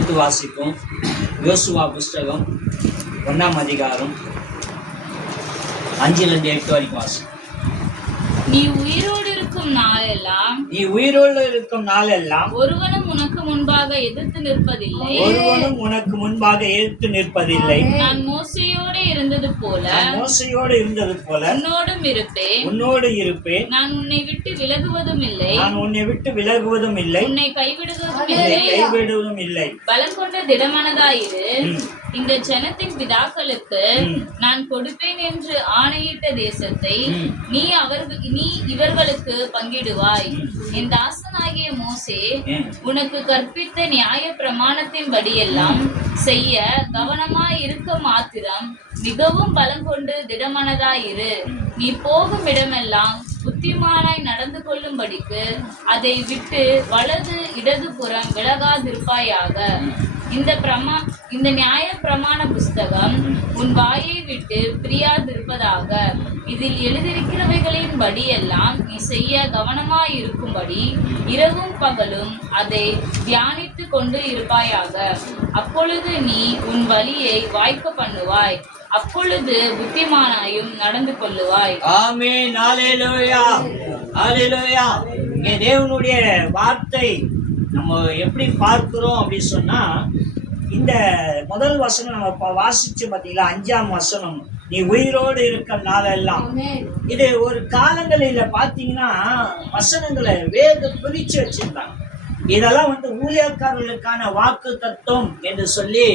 எடுத்து வாசிப்போம். யோசுவா புஸ்தகம் 1ஆம் அதிகாரம் 5-8 வரைக்கும் வாசிப்போம். நீ உயிரோடு இருக்கும் நாளெல்லாம் ஒருவனும் உனக்கு முன்பாக எதிர்த்து நிற்பதில்லை. நான் மோசையோடு இருந்தது போல உன்னோடு இருப்பேன். நான் உன்னை விட்டு விலகுவதும் இல்லை. உன்னை கைவிடுவதும் இல்லை. பலம் கொண்ட திடமனதாயிரு. இந்த ஜனத்தின் பிதாக்களுக்கு நான் கொடுப்பேன் என்று ஆணையிட்ட தேசத்தை நீ இவர்களுக்கு பங்கிடுவாய். என் தாசனாகிய மோசே உனக்கு கற்பித்த நியாய பிரமாணத்தின் படியெல்லாம் செய்ய கவனமாய் இருக்க மாத்திரம் மிகவும் பலம் கொண்டு திடமனதாயிரு. நீ போகும் இடமெல்லாம் புத்திமானாய் நடந்து கொள்ளும்படிக்கு அதை விட்டு வலது இடது புறம் விலகாதிருப்பாயாக. இந்த நியாய பிரமாண புஸ்தகம் உன் வாயை விட்டு பிரியாதிருப்பதாக. இதில் எழுதியிருக்கிறவைகளின் படியெல்லாம் நீ செய்ய கவனமாயிருக்கும்படி இரவும் பகலும் அதை தியானித்து கொண்டு இருப்பாயாக. அப்பொழுது நீ உன் வழியை வாய்க்க பண்ணுவாய். அப்பொழுது புத்திமானாயும் நடந்து கொள்ளுவாய். ஆமென். ஹல்லேலூயா, ஹல்லேலூயா. தேவனுடைய வார்த்தை நம்ம எப்படி பார்க்கிறோம் அப்படின்னு சொன்னா, இந்த முதல் வசனம் நம்ம வாசிச்சு பார்த்தீங்களா, 5ஆம் வசனம், நீ உயிரோடு இருக்க நாளெல்லாம். இது ஒரு காலங்களில பார்த்தீங்கன்னா வசனங்களை வேத பிரிச்சு வச்சிருந்தாங்க. இதெல்லாம் ஊழியக்காரர்களுக்கான வாக்கு தத்துவம் என்று சொல்லி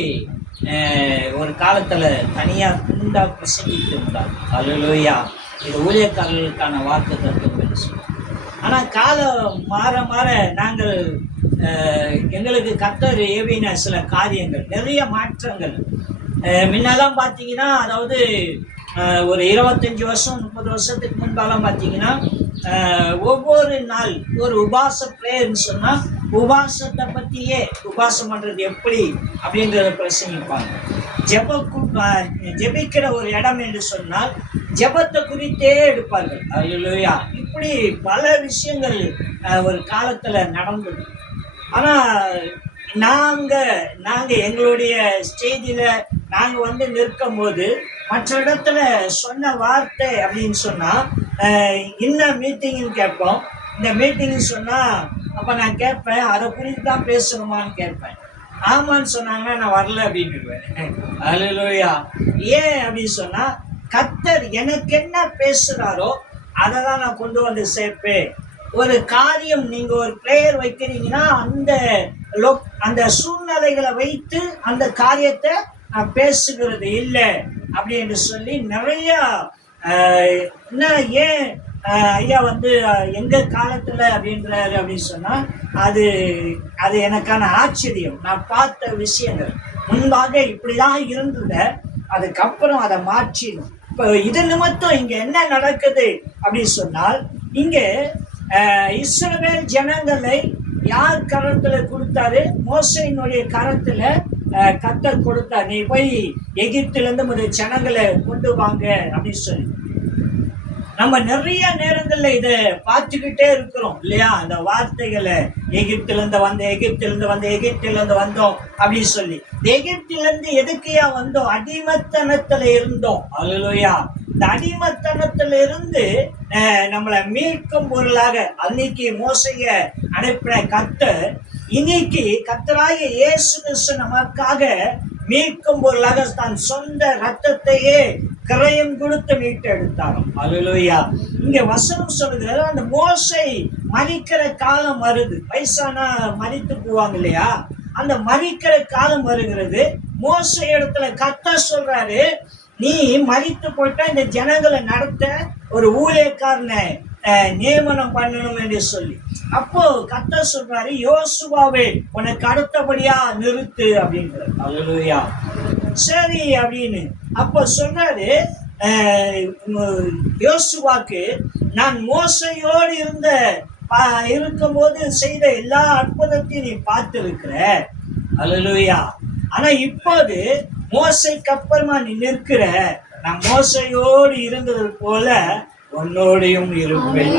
ஒரு காலத்துல தனியா துண்டா பிரசங்கிட்டு இருந்தார். ஹல்லேலூயா. இது ஊழியக்காரர்களுக்கான வாக்கு தத்துவம் என்று சொல்லி. ஆனா காலம் மாற மாற நாங்கள் எங்களுக்கு கர்த்தர் ஏவின சில காரியங்கள், நிறைய மாற்றங்கள். முன்னெல்லாம் பார்த்தீங்கன்னா, அதாவது ஒரு 25 வருஷம் 30 வருஷத்துக்கு முன்பாலாம் பார்த்தீங்கன்னா, ஒவ்வொரு நாள் ஒரு உபாச பிரேயர்னு சொன்னால் உபாசத்தை பற்றியே, உபாசம் பண்ணுறது எப்படி அப்படின்றத பிரசங்கிப்பாங்க. ஜெபிக்கிற ஒரு இடம் என்று சொன்னால் ஜெபத்தை குறித்தே எடுப்பார்கள். ஹல்லேலூயா. இப்படி பல விஷயங்கள் ஒரு காலத்தில் நடந்தது. ஆனால் நாங்கள் எங்களுடைய ஸ்டேஜில் நாங்கள் நிற்கும் போது மற்ற இடத்துல சொன்ன வார்த்தை அப்படின்னு சொன்னால், இன்னும் மீட்டிங்னு கேட்போம். இந்த மீட்டிங்னு சொன்னால் அப்போ நான் கேட்பேன், அதை குறித்து தான் பேசணுமான்னு கேட்பேன். ஆமான்னு சொன்னாங்கன்னா நான் வரல அப்படின்னுடுவேன். ஹல்லேலூயா. ஏன் அப்படின்னு சொன்னால், கர்த்தர் எனக்கு என்ன பேசுகிறாரோ அதை தான் நான் கொண்டு வந்து சேர்ப்பேன். ஒரு காரியம் நீங்கள் ஒரு பிரேயர் வைக்கிறீங்கன்னா அந்த சூழ்நிலைகளை வைத்து அந்த காரியத்தை நான் பேசுகிறது இல்லை அப்படின்னு சொல்லி நிறையா ஏன் ஐயா எங்க காலத்துல அப்படின்றாரு அப்படின்னு சொன்னா, அது எனக்கான ஆச்சரியம். நான் பார்த்த விஷயங்கள் முன்பாக இப்படிதான் இருந்தத, அதுக்கப்புறம் அதை மாற்றிடும். இப்போ இது நிமித்தம் இங்க என்ன நடக்குது அப்படின்னு சொன்னால், இங்க இஸ்ரவேல் ஜனங்களை யார் கரத்துல கொடுத்தாரு? மோசையினுடைய கரத்துல கர்த்தர் கொடுத்தார். நீ போய் எகிப்திலிருந்து முதல் ஜனங்களை கொண்டு வாங்க அப்படின்னு சொல்லி. நம்ம நிறைய நேரங்கள்ல இதை பார்த்துக்கிட்டே இருக்கிறோம் இல்லையா? அந்த வார்த்தைகளை எகிப்திலிருந்து வந்தோம் அப்படின்னு சொல்லி. எகிப்திலிருந்து எதுக்கையா வந்தோம்? அடிமத்தனத்துல இருந்தோம். ஹல்லேலூயா. இந்த அடிமத்தனத்துல இருந்து நம்மளை மீட்கும் பொருளாக அன்னைக்கு மோசைய அனுப்பின கர்த்தர், இன்னைக்கு கர்த்தராகிய இயேசு கிறிஸ்து நமக்காக மீட்கும் பொருளாக தன் சொந்த ரத்தத்தையே கிரயம் கொடுத்து மீட்டு எடுத்தாராம். ஹல்லேலூயா. இங்க வசனம் சொல்லுகிறது, அந்த மோசை மரிக்கிற காலம் வருது. வயசானா மரித்து போவாங்க இல்லையா? அந்த மரிக்கிற காலம் வருகிறது. மோசை இடத்துல கர்த்தர் சொல்றாரு, நீ மரித்து போயிட்டா இந்த ஜனங்களை நடத்த ஒரு ஊழியக்காரனை நியமனம் பண்ணணும் என்று சொல்லி. அப்போ கர்த்தர் சொல்றாரு, யோசுவாவே உனக்கு அடுத்தபடியா நிறுத்து அப்படின்றாரு. ஹல்லேலூயா. சரி அப்படின்னு அப்போ சொல்றாரு யோசுவாக்கு, நான் மோசையோடு இருக்கும்போது செய்த எல்லா அற்புதத்தையும் நீ பார்த்து இருக்கிற. ஹல்லேலூயா. ஆனா இப்போது மோசைக்கு அப்புறமா நீ நிற்கிற. நான் மோசையோடு இருந்தது போல உன்னோடையும் இருப்பேன்.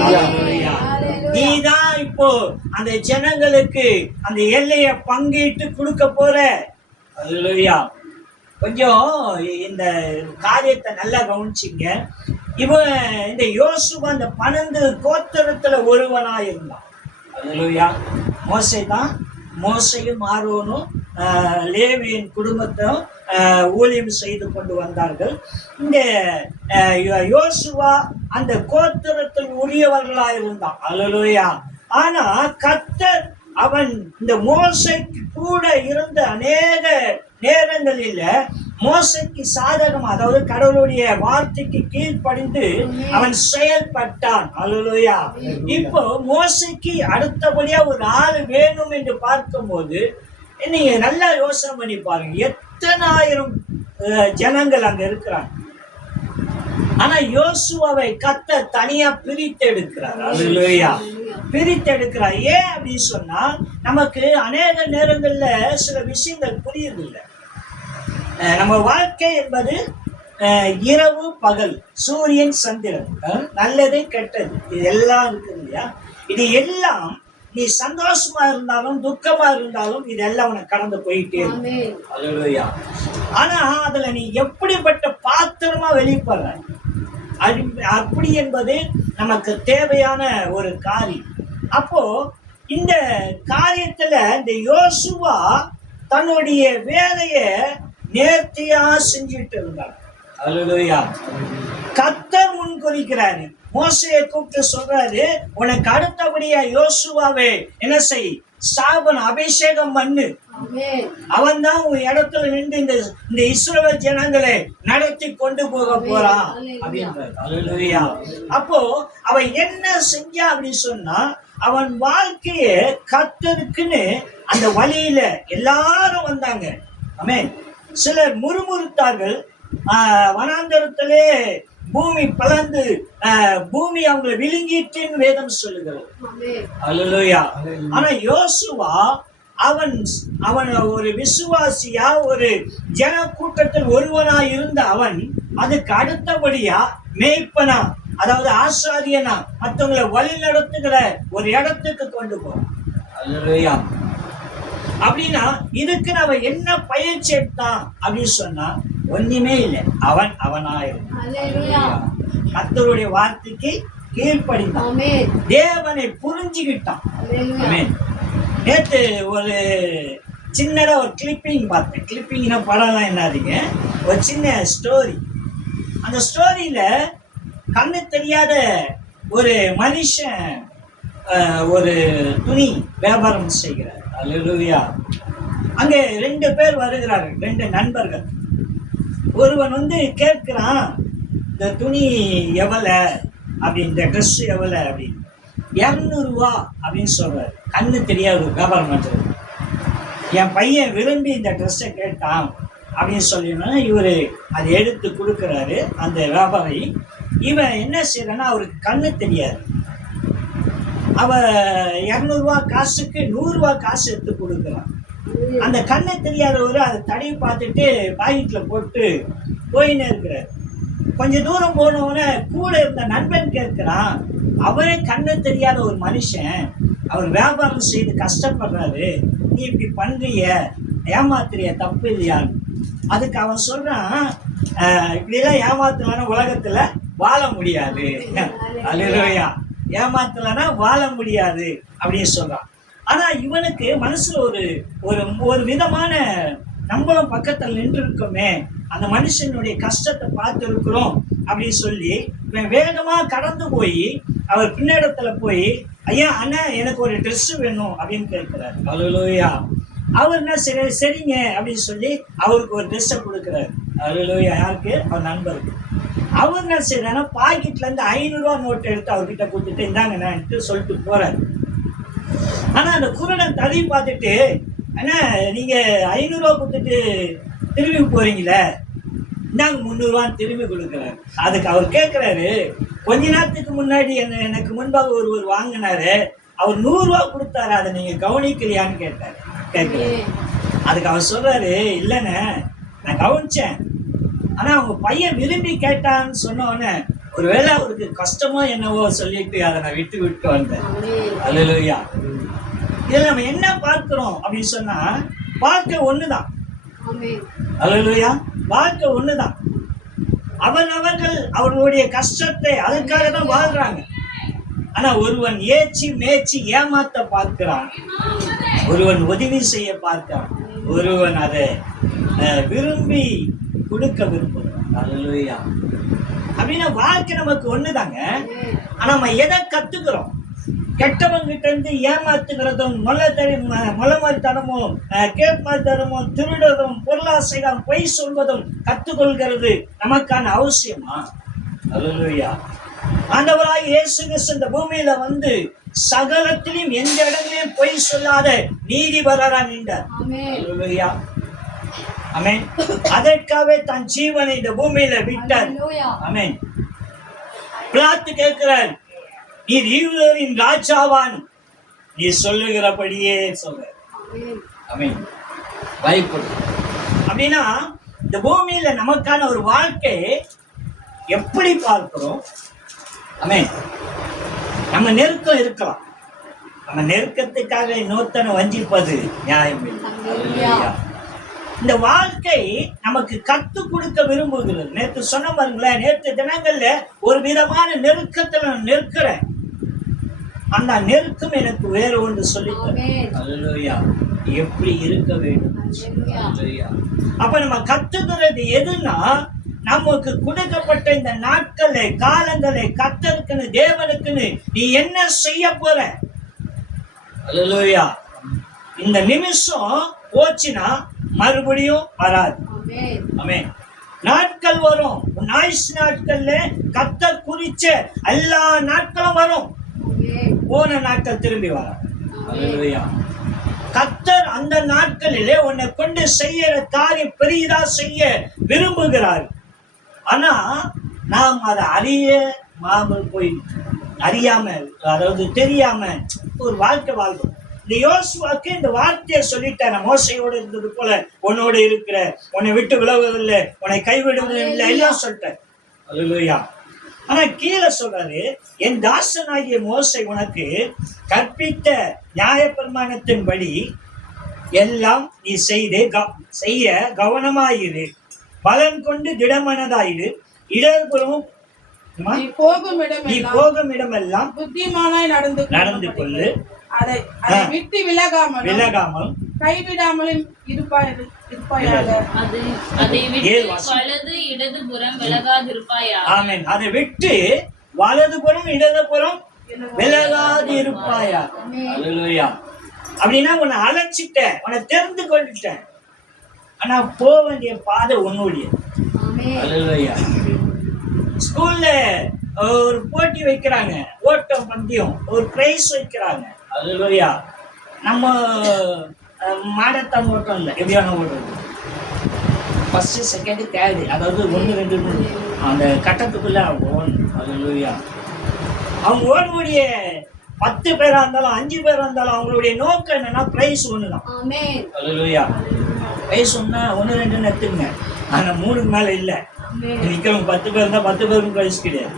நீதான் இப்ப இப்போ அந்த ஜனங்களுக்கு அந்த எல்லையை பங்கிட்டு கொடுக்க போற. அல்லேலூயா. கொஞ்சம் இந்த காரியத்தை நல்லா கவனிச்சிங்க. இவன் இந்த யோசுவா அந்த 12 கோத்திரத்துல ஒருவனா இருந்தான். அல்லேலூயா. மோசே தான். மோசையும் ஆரோனும் லேவியின் குடும்பத்தையும் ஊழியம் செய்து கொண்டு வந்தார்கள். இந்த யோசுவா அந்த கோத்திரத்தில் உரியவர்களா இருந்தான். அல்லேலூயா. ஆனா கர்த்தர் அவன் இந்த மோசைக்கு கூட இருந்த அநேக நேரங்களில் மோசைக்கு சாதகம், அதாவது கடவுளுடைய வார்த்தைக்கு கீழ்ப்படிந்து அவன் செயல்பட்டான். அல்லேலூயா. இப்போ மோசைக்கு அடுத்தபடியா ஒரு ஆள் வேணும் என்று பார்க்கும்போது நீங்க நல்லா யோசனை பண்ணி பாருங்க, எத்தனாயிரம் ஜனங்கள் அங்க இருக்கிறாங்க. ஆனா யோசுவாவை கர்த்தர் தனியா பிரித்தெடுக்கிறார். அல்லேலூயா. பிரித்தெடுக்கிறார். ஏன் அப்படின்னு சொன்னா, நமக்கு அநேக நேரங்கள்ல சில விஷயங்கள் புரியுதில்லை. நம்ம வாழ்க்கை என்பது இரவு பகல், சூரியன் சந்திரன், நல்லது கெட்டது, இது எல்லாம் இருக்கு இல்லையா? இது எல்லாம் நீ சந்தோஷமா இருந்தாலும் துக்கமா இருந்தாலும் இதெல்லாம் உனக்கு கடந்து போயிட்டே இருக்கு. அல்லேலூயா. ஆனா அதுல நீ எப்படிப்பட்ட பாத்திரமா வெளிப்படுற அப்படி என்பது நமக்கு தேவையான ஒரு காரியம். அப்போ இந்த காரியத்துல இந்த யோசுவா தன்னுடைய வேலையை நேர்த்தியா செஞ்சுட்டு இருந்தார். அல்லேலூயா. கர்த்தர் முன்குறிக்கிறாரு. மோசையை கூப்பிட்டு சொல்றாரு, உனக்கு அடுத்தபடியா யோசுவாவே என்ன செய், ஸ்தாபன அபிஷேகம் பண்ணு. அவன் தான் உன் இடத்துல நின்று இந்த இஸ்ரவேல் ஜனங்களை நடத்தி கொண்டு போக போறான் அப்படின்றார். அல்லேலூயா. அப்போ அவன் என்ன செஞ்சா அப்படின்னு சொன்னா, அவன் வாழ்க்கைய கர்த்தருக்குன்னு அந்த வழியில எல்லாரும் வந்தாங்க. ஆமென். சிலர் முறுமுறுத்தார்கள். வனாந்தரத்திலே பூமி பலந்து பூமி அவங்களை விழுங்கிட்டுன்னு வேதம் சொல்லுகிறது. அல்லேலூயா. ஆனா யோசுவா அவன் ஒரு விசுவாசியா, ஒரு ஜன கூட்டத்தில் ஒருவனா இருந்த அவன் அதுக்கு அடுத்தபடியா மேய்ப்பனா, அதாவது ஆசாரியனா, மற்றவங்களை வழி நடத்துகிற ஒரு இடத்துக்கு கொண்டு போறான். அல்லேலூயா. அப்படின்னா இதுக்கு நம்ம என்ன பயிற்சி எடுத்தான் அப்படின்னு சொன்னா ஒண்ணுமே இல்லை. அவனாயிருந்தான். கர்த்தருடைய வார்த்தைக்கு கீழ்ப்படிந்தான். தேவனை புரிஞ்சுக்கிட்டான். நேற்று ஒரு சின்னதா ஒரு கிளிப்பிங் பார்த்தேன். கிளிப்பிங்னா படம்லாம் என்னதுங்க, ஒரு சின்ன ஸ்டோரி. அந்த ஸ்டோரியில கண்ணு தெரியாத ஒரு மனுஷன் ஒரு துணி வியாபாரம் செய்கிறார். அல்லேலூயா. அங்கே 2 பேர் வருகிறார்கள், 2 நண்பர்கள். ஒருவன் கேட்கிறான், இந்த துணி எவ்வளவு அப்படின்னு, இந்த ட்ரெஸ் எவ்வளவு அப்படின்னு. 200 ரூபா அப்படின்னு சொல்றாரு. கண்ணு தெரியாது வியாபாரம் பண்றது. என் பையன் விரும்பி இந்த ட்ரெஸ்ஸை கேட்டான் அப்படின்னு சொல்லினா இவரு அதை எடுத்து கொடுக்குறாரு அந்த வியாபாரி. இவன் என்ன செய்யறான்னா, அவருக்கு கண்ணு தெரியாது. அவ 200 ரூபா காசுக்கு 100 ரூபா காசு எடுத்து கொடுக்குறான். அந்த கண்ணை தெரியாதவர் அதை தடவி பார்த்துட்டு பாக்கெட்ல போட்டு போயின்னு இருக்கிறார். கொஞ்சம் தூரம் போனவன கூட இருந்த நண்பன் கேட்கிறான், அவரே கண்ணு தெரியாத ஒரு மனுஷன், அவர் வியாபாரம் செய்து கஷ்டப்படுறாரு, நீ இப்படி பண்றிய, ஏமாத்துறிய, தப்பு இல்லையான்னு. அதுக்கு அவன் சொல்றான், இப்படிலாம் ஏமாத்தலான உலகத்துல வாழ முடியாது. அல்லேலூயா. ஏமாத்தலனா வாழ முடியாது அப்படின்னு சொல்றான். ஆனா இவனுக்கு மனசுல ஒரு விதமான, நம்மளும் பக்கத்தில் நின்று இருக்கோமே, அந்த மனுஷனுடைய கஷ்டத்தை பார்த்து இருக்கிறோம் அப்படின்னு சொல்லி இவன் வேகமா கடந்து போய் அவர் பின்னடத்துல போய், ஐயா அண்ணா எனக்கு ஒரு ட்ரெஸ் வேணும் அப்படின்னு கேட்கிறாரு. அல்லேலூயா. அவர் என்ன சரிங்க அப்படின்னு சொல்லி அவருக்கு ஒரு ட்ரெஸ்ஸை கொடுக்குறாரு. அல்லேலூயா. யாருக்கு? அவர் நண்பருக்கு. அவர் என்ன செய்யறாருன்னா, பாக்கெட்ல இருந்து 500 ரூபா நோட்டு எடுத்து அவர்கிட்ட கொடுத்துட்டு இந்தாங்கண்ணான்ட்டு சொல்லிட்டு போறாரு. ஆனா அந்த குருடன் தடவி பார்த்துட்டு, அண்ணா நீங்க 500 ரூபா கொடுத்துட்டு திரும்பி போறீங்களே, இந்தாங்க 300 ரூபான்னு திரும்பி கொடுக்குறாரு. அதுக்கு அவர் கேட்கிறாரு, கொஞ்ச நேரத்துக்கு முன்னாடி எனக்கு முன்பாக ஒருவர் வாங்கினாரு, அவர் 100 ரூபா கொடுத்தாரு, அதை நீங்க கவனிக்கலையான்னு கேட்கிறாரு. அதுக்கு அவர் சொல்றாரு, இல்லைண்ணே நான் கவனிச்சேன், ஆனா அவங்க பையன் விரும்பி கேட்டான்னு சொன்ன உடனே ஒருவேளை அவருக்கு கஷ்டமோ என்னவோ சொல்லிட்டு அதை நான் விட்டு வந்தேன். அல்லேலூயா. இதுல நம்ம என்ன பார்க்கிறோம் அப்படின்னு சொன்னா, வாழ்க்கை ஒண்ணுதான். அல்லேலூயா. வாழ்க்கை ஒண்ணுதான். அவர்கள் அவர்களுடைய கஷ்டத்தை அதுக்காக தான் வாழ்றாங்க. ஆனா ஒருவன் ஏச்சி மேய்ச்சி ஏமாத்த பார்க்கிறான், ஒருவன் உதவி செய்ய பார்க்கிறான், ஒருவன் அதை விரும்பி கொடுக்க விரும்புகிறான். அல்லேலூயா. அப்படின்னா வாழ்க்கை நமக்கு ஒண்ணுதாங்க. ஆனா நம்ம எதை கத்துக்கிறோம்? கெட்டவங்கிட்ட இருந்து ஏமாத்துகிறதும், மொளமாரித்தனமும், கேட்மாரித்தனமும், திருடுறதும், பொருளாசைகளும், பொய் சொல்வதும் கத்துக்கொள்கிறது நமக்கான அவசியமா? அல்லேலூயா. ஆண்டவராய் இயேசு கிறிஸ்து இந்த பூமியில வந்து சகலத்திலும் எந்த இடங்களிலும் பொய் சொல்லாத நீதிபரரா நின்றார். அல்லேலூயா. ஆமென். அதற்காகவே தன் ஜீவனை இந்த பூமியில விட்டார். ஆமென். பிலாத்து கேட்கிறார், நீர் யூதரின் ராஜாவான், நீ சொல்லுகிறபடியே சொல்ற. ஆமென். பயப்படு. அப்படின்னா இந்த பூமியில நமக்கான ஒரு வாழ்க்கை எப்படி பார்க்கிறோம்? ஆமென். நம்ம நெருக்கம் இருக்கலாம், நம்ம நெருக்கத்துக்காக இன்னொருத்தனை வஞ்சிப்பது நியாயம் இல்லை. இந்த வாழ்க்கை நமக்கு கத்து கொடுக்க விரும்புகிறது. நேற்று சொன்ன பாருங்களேன், நேற்று தினங்கள்ல ஒரு விதமான நெருக்கத்துல நான் நெருக்கிறேன், அந்த நெருக்கம் எனக்கு வேற ஒன்று சொல்லித்தரும். எப்படி இருக்க வேண்டும். அப்ப நம்ம கத்துக்கிறது எதுன்னா, நமக்கு கொடுக்கப்பட்ட இந்த நாட்களை, காலங்களை கர்த்தருக்குன்னு, தேவனுக்குன்னு நீ என்ன செய்ய போற? அல்லேலூயா. இந்த நிமிஷம் போச்சுன்னா மறுபடியும் வராது. ஆமென். நாட்கள் வரும், ஆயுசு நாட்கள்ல கர்த்தர் குறிச்ச எல்லா நாட்களும் வரும், போன நாட்கள் திரும்பி வரும். அல்லேலூயா. கர்த்தர் அந்த நாட்களிலே உன்னை கொண்டு செய்யற காரியம் பெரியதா செய்ய விரும்புகிறார். ஆனா நாம் அதை அறியாம, அதாவது தெரியாம ஒரு வாழ்க்கை வாழ்வோம். இந்த யோசுவாக்கு இந்த வார்த்தையை சொல்லிட்டேன், மோசையோடு இருந்தது போல உன்னோடு இருக்கிற, உன்னை விட்டு விலகுவதில்லை, உன்னை கைவிடுவதில்லை, எல்லாம் சொல்லிட்டேன். அல்லேலூயா. ஆனா கீழே சொல்றாரு, என் தாசனாகிய மோசை உனக்கு கற்பித்த நியாயப்பிரமாணத்தின்படி எல்லாம் நீ செய்ய கவனமாயிரு, பலன் கொண்டு திடமனதாயிரு, இடர்புறமும் நீ போகும் இடமெல்லாம் புத்திமானாய் நடந்து கொள்ளு, அதை விட்டு விலகாமல் கைவிடாமலும் இருப்பாயாக. ஆமென். அதை விட்டு வலதுபுறம் இடதுபுறம் விலகாது இருப்பாயா. அல்லேலூயா. அப்படின்னா உன்னை அழைச்சிட்டேன், உன்னை தெரிந்து கொண்டுட்டேன், ஆனா போக வேண்டிய பாதை உன்னுடைய. அல்லேலூயா. ஸ்கூல்ல ஒரு போட்டி வைக்கிறாங்க, ஓட்டம் பந்தயம், ஒரு பிரைஸ் வைக்கிறாங்க. அல்லேலூயா. நம்ம மாடத்தான் ஓட்டம் இல்லை, எப்படியான ஓட்டம், ஃபர்ஸ்ட் செகண்ட் தேர்டு, அதாவது 1 2 3 அந்த கட்டத்துக்குள்ள ஓடணும். அல்லேலூயா. அவங்க ஓடக்கூடிய 10 பேரா இருந்தாலும் 5 பேரா இருந்தாலும் அவங்களுடைய நோக்கம் என்னன்னா பிரைஸ் ஒண்ணுதான். அல்லேலூயா. பிரைஸ் ஒண்ணா 1 2 எடுத்துங்க, ஆனா 3க்கு மேல இல்ல. நிக்கிறவங்க 10 பேர் இருந்தா 10 பேருக்கும் பிரைஸ் கிடையாது,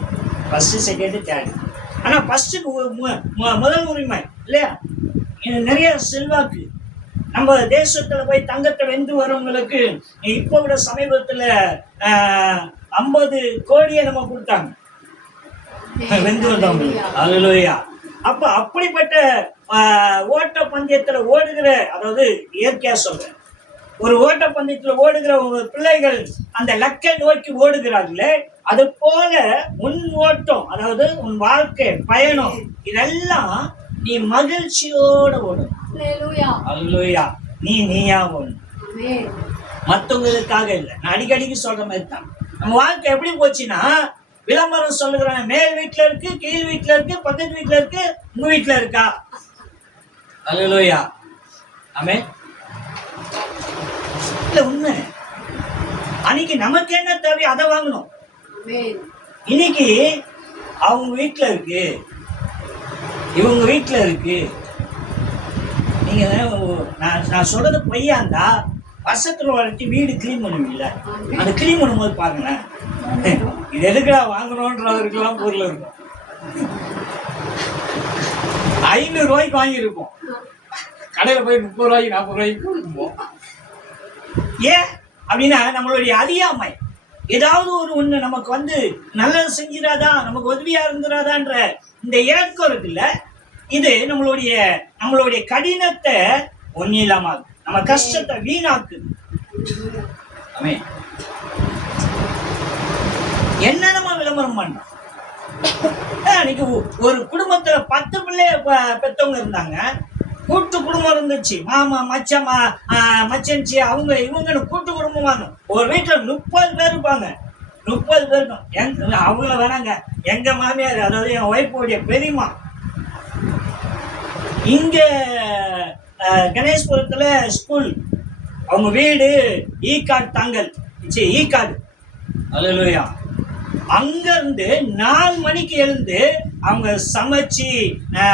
ஃபர்ஸ்ட் செகண்ட் தேர்டு. ஆனா ஃபர்ஸ்ட்டுக்கு முதல் உரிமை இல்லையா? நிறைய செல்வாக்கு. நம்ம தேசத்துல போய் தங்கத்தை வென்று வரவங்களுக்கு இப்போ விட சமீபத்துல 50 கோடியை நம்ம கொடுத்தாங்க வென்று வந்தவங்களுக்கு. அல்லேலூயா. அப்ப அப்படிப்பட்ட ஓட்ட பந்தயத்துல ஓடுகிற, அதாவது இயற்கையா சொல்றேன், ஒரு ஓட்ட பந்தயத்துல ஓடுகிற உங்க பிள்ளைகள் அந்த லக்கை நோக்கி ஓடுகிறார்களே, அது போல உன் ஓட்டம், அதாவது உன் வாழ்க்கை பயணம், இதெல்லாம் நீ மகிழ்ச்சியோட ஓடும். அல்லேலூயா. நீயா ஓடும், மற்றவங்களுக்காக இல்லை. நான் அடிக்கடிக்கு சொல்ற மாதிரி தான் நம்ம வாழ்க்கை எப்படி போச்சுன்னா, விளம்பரம் சொல்லுகிறாங்க, மேல் வீட்டுல இருக்கு, கீழ் வீட்டுல இருக்கு, பக்கத்து வீட்டுல இருக்கு, உங்க வீட்டுல இருக்கா. அல்லேலூயா. ஆமென். இல்ல உண்மை, அன்னைக்கு நமக்கு என்ன தேவையோ அதை வாங்கணும். இன்னைக்கு அவங்க வீட்டுல இருக்கு, இவங்க வீட்டுல இருக்கு. நீங்க நான் சொல்றது பொய்யா இருந்தா வருஷத்துல வளர்த்தி வீடு கிளீன் பண்ணுவீங்களா? அந்த கிளீன் பண்ணும்போது பாருங்களேன், இது எதுக்குடா வாங்கணும்ன்றவருக்கெல்லாம் பொருள் இருக்கும். 500 ரூபாய்க்கு வாங்கியிருப்போம், கடையில் போய் 30 ரூபாய்க்கு 40 ரூபாய்க்கு கொடுப்போம். ஏன் அப்படின்னா நம்மளுடைய அறியாமை. ஏதாவது ஒண்ணு நமக்கு நல்லது செஞ்சிடாதா, நமக்கு உதவியா இருந்துடாதான்ற இந்த ஏக்கம் இருக்குல்ல, இது நம்மளுடைய கடினத்தை ஒன்னும் இல்லாம நம்ம கஷ்டத்தை வீணாக்குது. என்ன நம்ம விளம்பரம் பண்றோம்? இன்னைக்கு ஒரு குடும்பத்துல 10 பிள்ளைய பெற்றவங்க இருந்தாங்க, கூட்டு குடும்பம் இருந்துச்சு, மாமா மச்சன்ச்சி அவங்க இவங்கன்னு கூட்டு குடும்பமாங்க. ஒரு வீட்டுல 30 பேர் இருப்பாங்க. 30 பேருக்கும் அவங்கள வேணாங்க, எங்க மாமியார், அதாவது என் ஒய்ஃபோடைய பெரியமா இங்க கணேஷ்புரத்துல ஸ்கூல், அவங்க வீடு ஈக்காடு தாங்கல், ஈக்காடு. அல்லேலூயா. அங்க இருந்து 4 மணிக்கு எழுந்து அவங்க சமைச்சு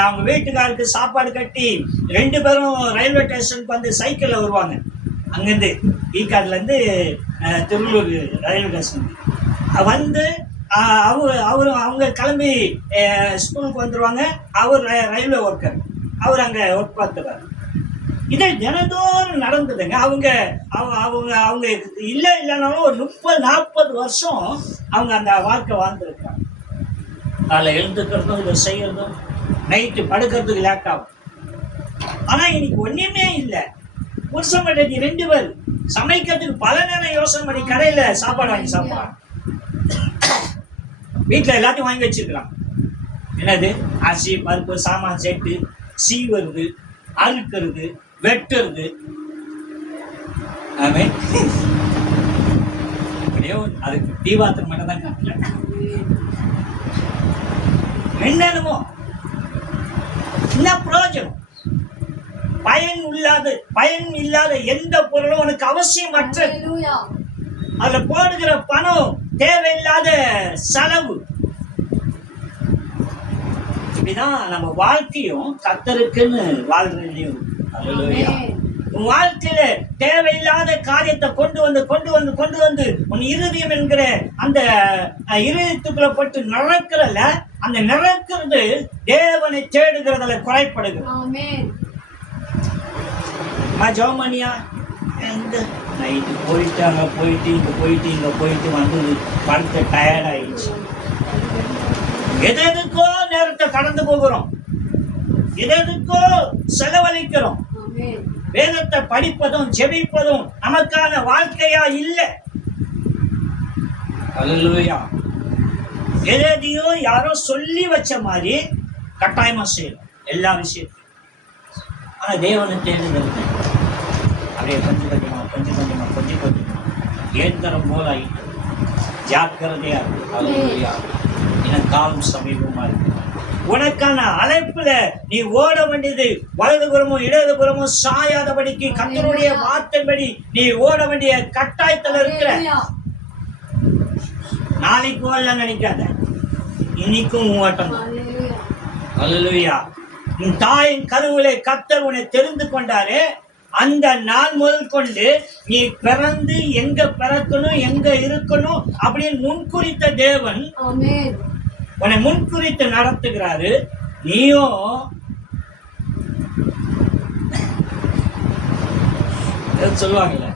அவங்க வீட்டுக்காருக்கு சாப்பாடு கட்டி 2 பேரும் ரயில்வே ஸ்டேஷனுக்கு சைக்கிள்ல வருவாங்க. அங்கிருந்து ஈக்காடுல இருந்து திருவள்ளூர் ரயில்வே ஸ்டேஷனுக்கு அவங்க கிளம்பி ஸ்கூலுக்கு வந்துருவாங்க. அவர் ரயில்வே ஒர்க்கர், அவர் அங்க ஒர்க் பார்த்துறாரு. இதை தினந்தோறும் நடந்ததுங்க. அவங்க இல்லைனாலும் ஒரு 30-40 வருஷம் அவங்க அந்த வாழ்க்கை வாழ்ந்துருக்காங்க. அதில் எழுந்துக்கிறதும் இதை செய்யறதும், நைட்டு படுக்கிறதுக்கு லேட் ஆகும். ஆனா இன்னைக்கு ஒண்ணுமே இல்லை. புருஷன் பொண்டாட்டி 2 பேர் சமைக்கிறதுக்கு பல நேரம் யோசனை பண்ணி கடையில சாப்பாடு வாங்கி சாப்பிடுறாங்க. வீட்டுல எல்லாத்தையும் வாங்கி வச்சிருக்கிறாங்க. என்னது, அரிசி பருப்பு சாமான் சேர்த்து சீவுறது, அறுக்கிறது, வெட்டுறது. அதுக்கு தீபாத்திரம் மட்டும் தான் காட்டல. என்னமோ என்ன பிரயோஜனம்? பயன் இல்லாத எந்த பொருளும் உனக்கு அவசியமற்ற. அதுல போடுகிற பணம் தேவையில்லாத செலவு. இப்படிதான் நம்ம வாழ்க்கையும் கர்த்தருக்குன்னு வாழ்றதுலயும். உன் வாழ்க்கையில தேவையில்லாத காரியத்தை கொண்டு வந்து உன் இருதயம் என்கிற அந்த இருதயத்துக்குள்ள பட்டு நடக்கிறல, அந்த நடக்கிறது தேவனை தேடுகிறதுல குறைப்படுகிறது. ஜோமனியா நைட்டு போயிட்டு அங்க போயிட்டு இங்க போயிட்டு படுத்த டயர்ட் ஆயிடுச்சு. எதுக்கோ நேரத்தை கடந்து போகிறோம், எதுக்கோ செலவழிக்கிறோம். வேதத்தை படிப்பதும் ஜெபிப்பதும் நமக்கான வாழ்க்கையா இல்லை. அல்லேலூயா. எதையோ யாரோ சொல்லி வச்ச மாதிரி கட்டாயமா செய்யணும் எல்லா விஷயத்தையும். ஆனா தேவனை தேடுகிறது அப்படியே கொஞ்சம் ஏந்தரம் போல ஆயிட்டு ஜாக்கிரதையா இருக்கு. அல்லேலூயா. எனக்கு காலம் சமீபமா இருக்கு. உனக்கான அழைப்புல நீ ஓட வேண்டியது வலதுபுறமும் இடதுபுறமும் சாயாதபடிக்கு கர்த்தருடைய வார்த்தைப்படி நீ ஓட வேண்டிய கட்டாயத்துல இருக்கிற. நாளைக்கு எல்லாம் நினைக்காத, இன்னைக்கும் ஓட்டம். அல்லேலூயா. உன் தாயின் கருவிலே கர்த்தர் உன்னை தெரிந்து கொண்டாரு. அந்த நாள் முதல் கொண்டு நீ பிறந்து எங்க பிறக்கணும், எங்க இருக்கணும் அப்படின்னு முன்குறித்த தேவன் உன்னை முன்குறித்து நடத்துகிறாரு. நீயும் சொல்லுவாங்கல்ல,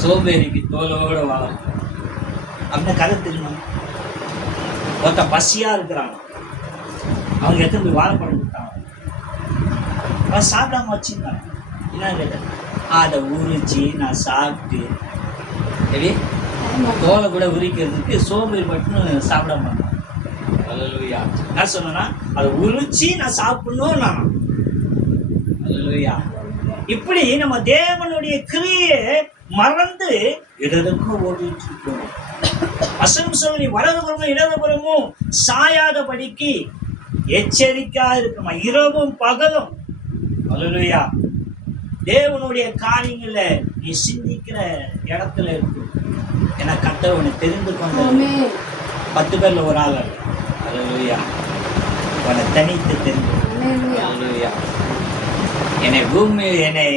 சோம்பேறிக்கு தோலோட வாழ அந்த கதை தெரியுமா? ஒருத்த பசியா இருக்கிறாங்க, அவங்க எத்தனை போய் வாழைப்பழம் கொடுத்தாங்க, சாப்பிடாம வச்சிருந்தாங்க. என்ன கேட்ட, அதை உரிச்சு நான் சாப்பிட்டு சரி தோலை கூட உரிக்கிறதுக்கு சோம்பேறி மட்டும் சாப்பிட மாட்டேன். அல்லேலூயா. என்ன சொன்னா, அதை உரிச்சு நான் சாப்பிடணும் நான். அல்லேலூயா. இப்படி நம்ம தேவனுடைய கிரியை மறந்து இடதுக்கும் ஓடிட்டு இருக்கோம். வசனம் சொல்லி வலதுபுறமும் இடதுபுறமும் சாயாதபடிக்கு எச்சரிக்கையா இருக்குமா இரவும் பகலும். அல்லேலூயா. தேவனுடைய காரியங்களை நீ சிந்திக்கிற இடத்துல இருக்கு. ஏன்னா கர்த்தர் உன்னை தெரிந்து கொண்டு 10 பேர்ல ஒரு ஆள். அல்லேலூயா. உன்னை தனித்து தெரிந்து. அல்லேலூயா. என்னை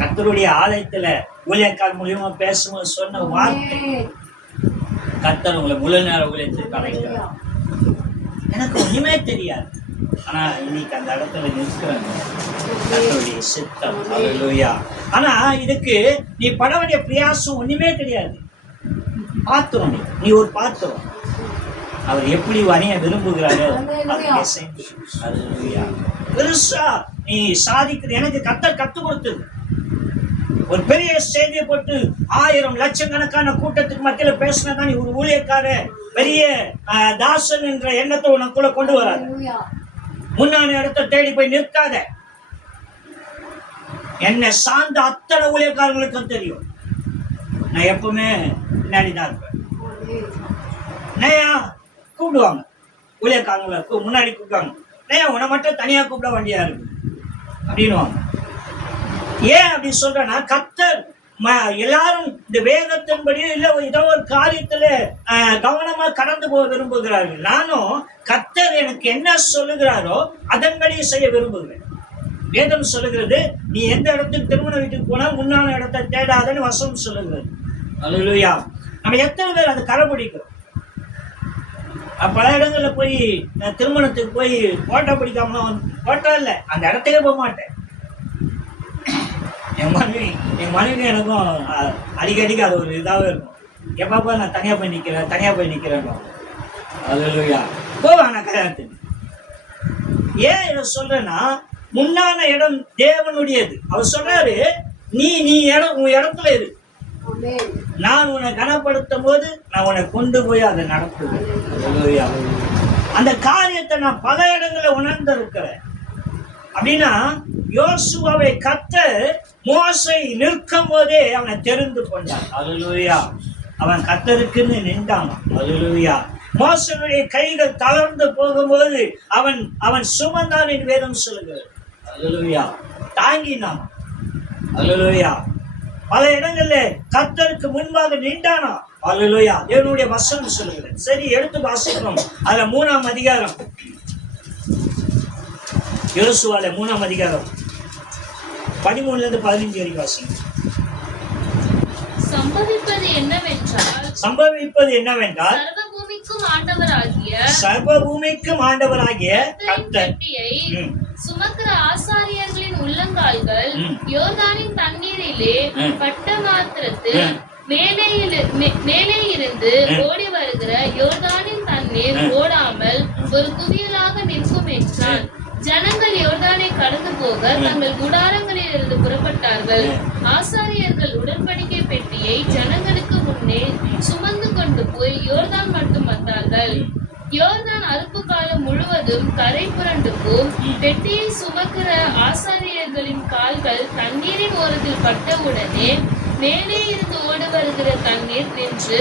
கர்த்தருடைய ஆலயத்துல ஊழியக்கார் மூலியமா பேசும்போது சொன்ன வார்த்தை, கர்த்தர் உங்களை முழு நேர ஊழியத்துக்கு அழைக்கிறார். எனக்கு ஒண்ணுமே தெரியாது, ஆனா இன்னைக்கு அந்த இடத்துல நிற்கிறாங்க. கர்த்தருடைய சித்தம். ஹல்லேலூயா. ஆனா இதுக்கு நீ பட வேண்டிய பிரயாசம் ஒண்ணுமே கிடையாது. பாத்திரம், நீ ஒரு பாத்திரம். அவர் எப்படி வரைய விரும்புகிறாரோ பெருசா நீ சாதிக்கிறது. எனக்கு கர்த்தர் கத்துக் கொடுத்தது. ஒரு பெரிய செய்தியை போட்டு 1000 லட்சக்கணக்கான கூட்டத்துக்கு மத்தியில பேசினதான் நீ ஒரு ஊழியக்கார பெரிய தாசன் என்ற எண்ணத்தை உனக்குள்ள கொண்டு வராது. முன்னாடி இடத்தை தேடி போய் நிற்காத. என்னை சார்ந்த அத்தனை ஊழியக்காரங்களுக்கும் தெரியும், நான் எப்பவுமே பின்னாடிதான் இருப்பேன். நையா கூப்பிடுவாங்க, ஊழியக்காரங்களை முன்னாடி கூப்பிடுவாங்க. நையா உன்னை மட்டும் தனியா கூப்பிட வேண்டியா இருக்கு அப்படின்னுவாங்க. ஏன் அப்படி சொல்றேன்னா, கர்த்தர் எல்லாரும் இந்த வேதத்தின்படியும் இல்ல ஏதோ ஒரு காரியத்துல கவனமா கடந்து போக விரும்புகிறார்கள். நானும் கர்த்தர் எனக்கு என்ன சொல்லுகிறாரோ அதன்படி செய்ய விரும்புகிறேன். வேதம் சொல்லுகிறது, நீ எந்த இடத்துக்கு திருமண வீட்டுக்கு போனா முன்னான இடத்தை தேடாதன்னு வசனம் சொல்லுகிறது. அல்லேலூயா. நம்ம எத்தனை பேர் அதை கடைபிடிக்கிறோம்? பல இடங்கள்ல போய் திருமணத்துக்கு போய் போட்டோ பிடிக்காம, போட்டோ இல்லை அந்த இடத்துக்கே போக மாட்டேன். என் மனைவி எனக்கும் அடிக்கடிக்கு அது ஒரு இதாகவே இருக்கும். எப்பப்போ நான் தனியா போய் நிற்கிறேன். அல்லேலூயா. போவேன் நான் கல்யாணத்துக்கு. ஏன் இதை சொல்றேன்னா, முன்னான இடம் தேவனுடையது. அவர் சொல்றாரு, நீ உன் இடத்துல இரு, நான் உன்னை கனப்படுத்தும் போது நான் உன்னை கொண்டு போய் அதை நடத்துவேன். அல்லேலூயா. அந்த காரியத்தை நான் பல இடங்களை உணர்ந்திருக்கிறேன். அப்படின்னா யோசுவாவை கர்த்தர் மோசே நிற்கும் போதே அவனை தெரிந்து கொண்டான். அல்லேலூயா. அவன் கர்த்தருக்குன்னு நின்றான். அல்லேலூயா. மோசேயுடைய கைகள் தளர்ந்து போகும்போது அவன் சுமந்தான் என்று வேதம் சொல்லுகிறது. அல்லேலூயா. தாங்கினான். அல்லேலூயா. பல இடங்கள்ல கர்த்தருக்கு முன்பாக நின்றானா. அல்லேலூயா. தேவனுடைய வசனம் சொல்லுகிறது. சரி, எடுத்து வாசிக்கிறோம். அதுல 3ஆம் அதிகாரம், யோசுவால 3ஆம் அதிகாரம் 13 15 வரைக்கும் வாசிங்க. சம்பவிப்பது என்னவென்றால் சர்வபூமிக்கும் ஆண்டவராகிய கர்த்தர் சுமக்கிற ஆசாரியர்களின் உள்ளங்கால்கள் யோர்தானின் தண்ணீரிலே பட்ட மாத்திரத்தில் மேலே இருந்து ஓடி வருகிற யோர்தானின் தண்ணீர் ஓடாமல் ஒரு குவியலாக நிற்கும் என்றான். ஜனங்கள் யோர்தானை கடந்து போக தங்கள் குடாரங்களில் இருந்து புறப்பட்டார்கள். ஆசாரியர்கள் உடன்படிக்கை பெட்டியை ஜனங்களுக்கு முன்னே சுமந்து கொண்டு போய் யோர்தான் மட்டும் வந்தார்கள். யோர்தான் அறுப்பு காலம் முழுவதும் கரை புரண்டு போம். பெட்டியை சுமக்கிற ஆசாரியர்களின் கால்கள் தண்ணீரின் ஓரத்தில் பட்டவுடனே மேலே இருந்து ஓடி வருகிற தண்ணீர் நின்று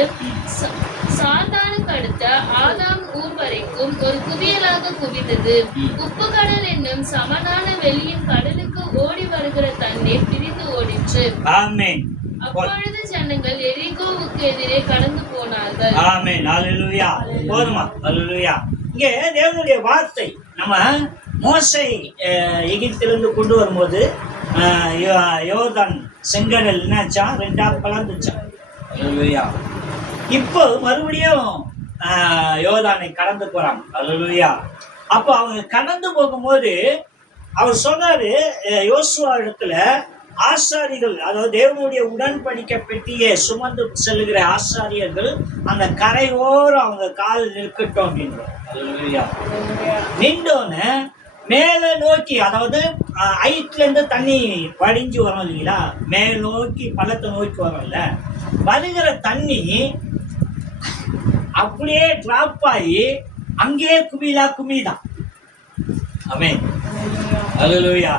சாத்தானுக்கு அடுத்த ஆதாம் ஊர் வரைக்கும் ஒரு குவியலாக குவிந்தது. உப்பு கடல் என்னும் சமனான வெளியின் கடலுக்கு ஓடி வருகிற தண்ணீர் பிரிந்து ஓடிற்று. அப்பொழுது ஜனங்கள் எரிகோவுக்கு எதிரே கடந்து போனார்கள். ஆமென். அல்லேலூயா. போதுமா? அல்லேலூயா. இங்கே தேவனுடைய வார்த்தை, நம்ம மோசே எகிப்திலிருந்து கொண்டு வரும்போது யோர்தான் செங்கடல் என்னாச்சா, 2ஆ கலந்துச்சான். அல்லேலூயா. இப்போ மறுபடியும் யோர்தானை கடந்து போறாங்க. அல்லேலூயா. அப்போ அவங்க கடந்து போகும்போது அவர் சொன்னாரு, யோசுவா இடத்துல ஆசாரிகள், அதாவது தேவனுடைய உடன்படிக்கை பெட்டியை சுமந்து செல்லுகிற ஆசாரியர்கள் அந்த கரையோரம் அவங்க கால் நிற்கட்டும் அப்படின்றோம். அல்லேலூயா. நின்றோன்னு மேலே நோக்கி, அதாவது ஹைட்ல இருந்து தண்ணி வடிஞ்சு வரும் இல்லைங்களா, மேல் நோக்கி பள்ளத்தை நோக்கி வரும்ல, வருகிற தண்ணி அப்படியே டிராப் ஆகி அங்கேயே குமிதான். ஆமென். அல்லேலூயா.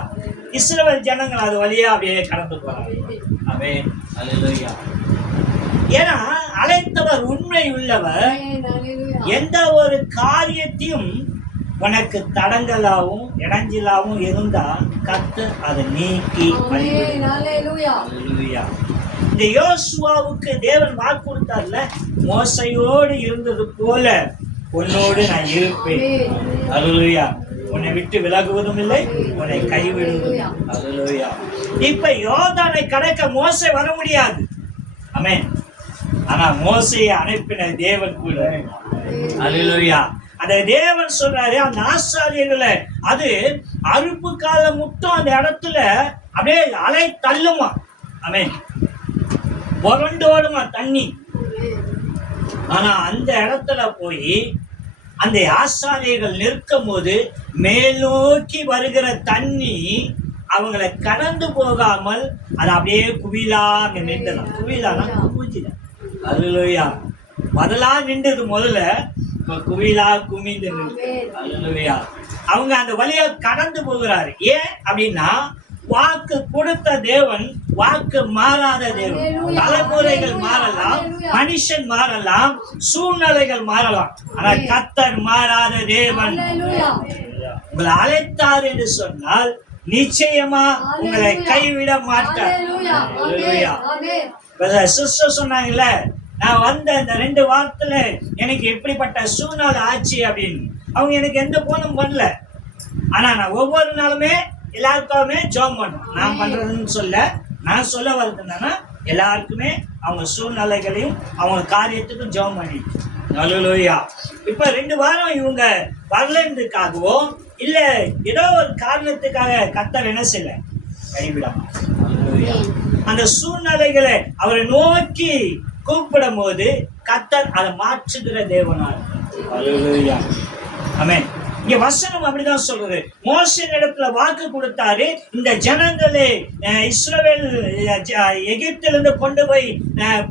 இஸ்ரவேல் ஜனங்கள் அது வழியா அப்படியே கடந்து போறாங்க. ஆமென். அல்லேலூயா. ஏன்னா அழைத்தவர் உண்மை உள்ளவர். எந்த ஒரு காரியத்தையும் உனக்கு தடங்களாவும் இடைஞ்சலாவும் இருந்தா கர்த்தர் அதை நீக்கி. அல்லேலூயா. இந்த யோசுவாவுக்கு தேவன் வாக்கு கொடுத்தார்ல, மோசையோடு இருந்தது போல உன்னோடு நான் இருப்பேன். அல்லேலூயா. உன்னை விட்டு விலகுவதும் இல்லை, உன்னை கைவிடுவதும். அல்லேலூயா. இப்ப யோர்தானை கடக்க மோசே வர முடியாது. ஆமென். ஆனா மோசையை அனுப்பின தேவன் கூட. அல்லேலூயா. அந்த தேவன் சொல்றாரு, அந்த ஆசாரியர்களை அது அறுப்பு காலம் மட்டும் அந்த இடத்துல அப்படியே அலை தள்ளுமா. ஆமென். புரண்டு ஓடுமா தண்ணி. ஆனா அந்த இடத்துல போய் அந்த ஆசாரியர்கள் நிற்கும் போது மேல் நோக்கி வருகிற தண்ணி அவங்களை கடந்து போகாமல் அது அப்படியே குவிலா நின்றுதான். குவிலானா குவிஞ்சிட. அல்லேலூயா. முதலா நின்றது முதல்ல, குவிலா குமிந்து நின்று. அல்லேலூயா. அவங்க அந்த வழியை கடந்து போகிறாரு. ஏன் அப்படின்னா வாக்கு கொடுத்த தேவன் வாக்கு மாறாத தேவன். தலைமுறைகள் மாறலாம், மனுஷன் மாறலாம், சூழ்நிலைகள் மாறலாம், ஆனா கர்த்தர் மாறாத தேவன். உங்களை அழைத்தார் என்று சொன்னால் நிச்சயமா உங்களை கைவிட மாட்டார். சிஸ்டர் சொன்னாங்கல்ல, நான் வந்த இந்த 2 வாரத்துல எனக்கு எப்படிப்பட்ட சூழ்நிலை ஆச்சு அப்படின்னு. அவங்க எனக்கு எந்த போனும் பண்ணல, ஆனா நான் ஒவ்வொரு நாளுமே எல்லாருக்குமே ஜெபம் பண்ணும். நான் பண்றதுன்னு சொல்ல, நான் சொல்ல வருது என்னன்னா எல்லாருக்குமே அவங்க சூழ்நிலைகளையும் அவங்க காரியத்துக்கும் ஜெபம் பண்ணிட்டு. அல்லேலூயா. இப்ப 2 வாரம் இவங்க வரலன்றதுக்காகவோ இல்ல ஏதோ ஒரு காரணத்துக்காக கர்த்தர் என்ன செய்யல, கைவிடாம. அந்த சூழ்நிலைகளை அவரை நோக்கி கூப்பிடும் போது கர்த்தர் அதை மாற்றுகிற தேவனார். அல்லேலூயா. ஆமென். இங்க வசனம் அப்படிதான் சொல்றது. மோசேயின் இடத்துல வாக்கு கொடுத்தாரு, இந்த ஜனங்களே இஸ்ரவேல் எகிப்திலிருந்து கொண்டு போய்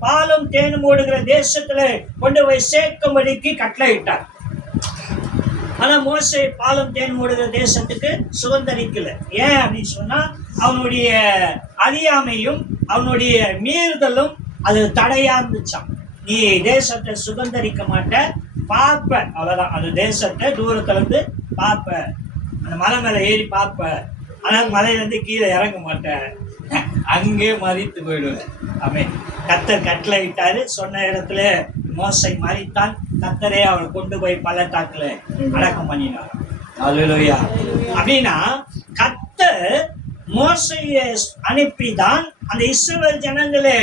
பாலும் தேனும் ஓடுகிற தேசத்துல கொண்டு போய் சேர்க்கும்படிக்கு கட்டளையிட்டார். ஆனா மோசே பாலும் தேனும் ஓடுகிற தேசத்துக்கு சுதந்திரிக்கல. ஏன் அப்படின்னு சொன்னா அவனுடைய அறியாமையும் அவனுடைய மீறுதலும் அது தடையா இருந்துச்சான். நீ தேசத்தை சுதந்திரிக்க மாட்ட, பாப்ப, அவ்வளவுதான். அந்த தேசத்தை தூரத்துல இருந்து பாப்ப, அந்த மலை மேல ஏறி பாப்ப, ஆனா மலையில இருந்து கீழே இறங்க மாட்டேன், அங்கே மறித்து போயிடுவேன். ஆமென். கர்த்தர் கட்டளை இட்டாரு. சொன்ன இடத்துல மோசை மறித்தான். கர்த்தரே அவனை கொண்டு போய் பள்ளத்தாக்குல அடக்கம் பண்ணினார். அல்லேலூயா. அப்படின்னா கர்த்தர் மோசையை அனுப்பிதான் அந்த இஸ்ரவேல் ஜனங்களை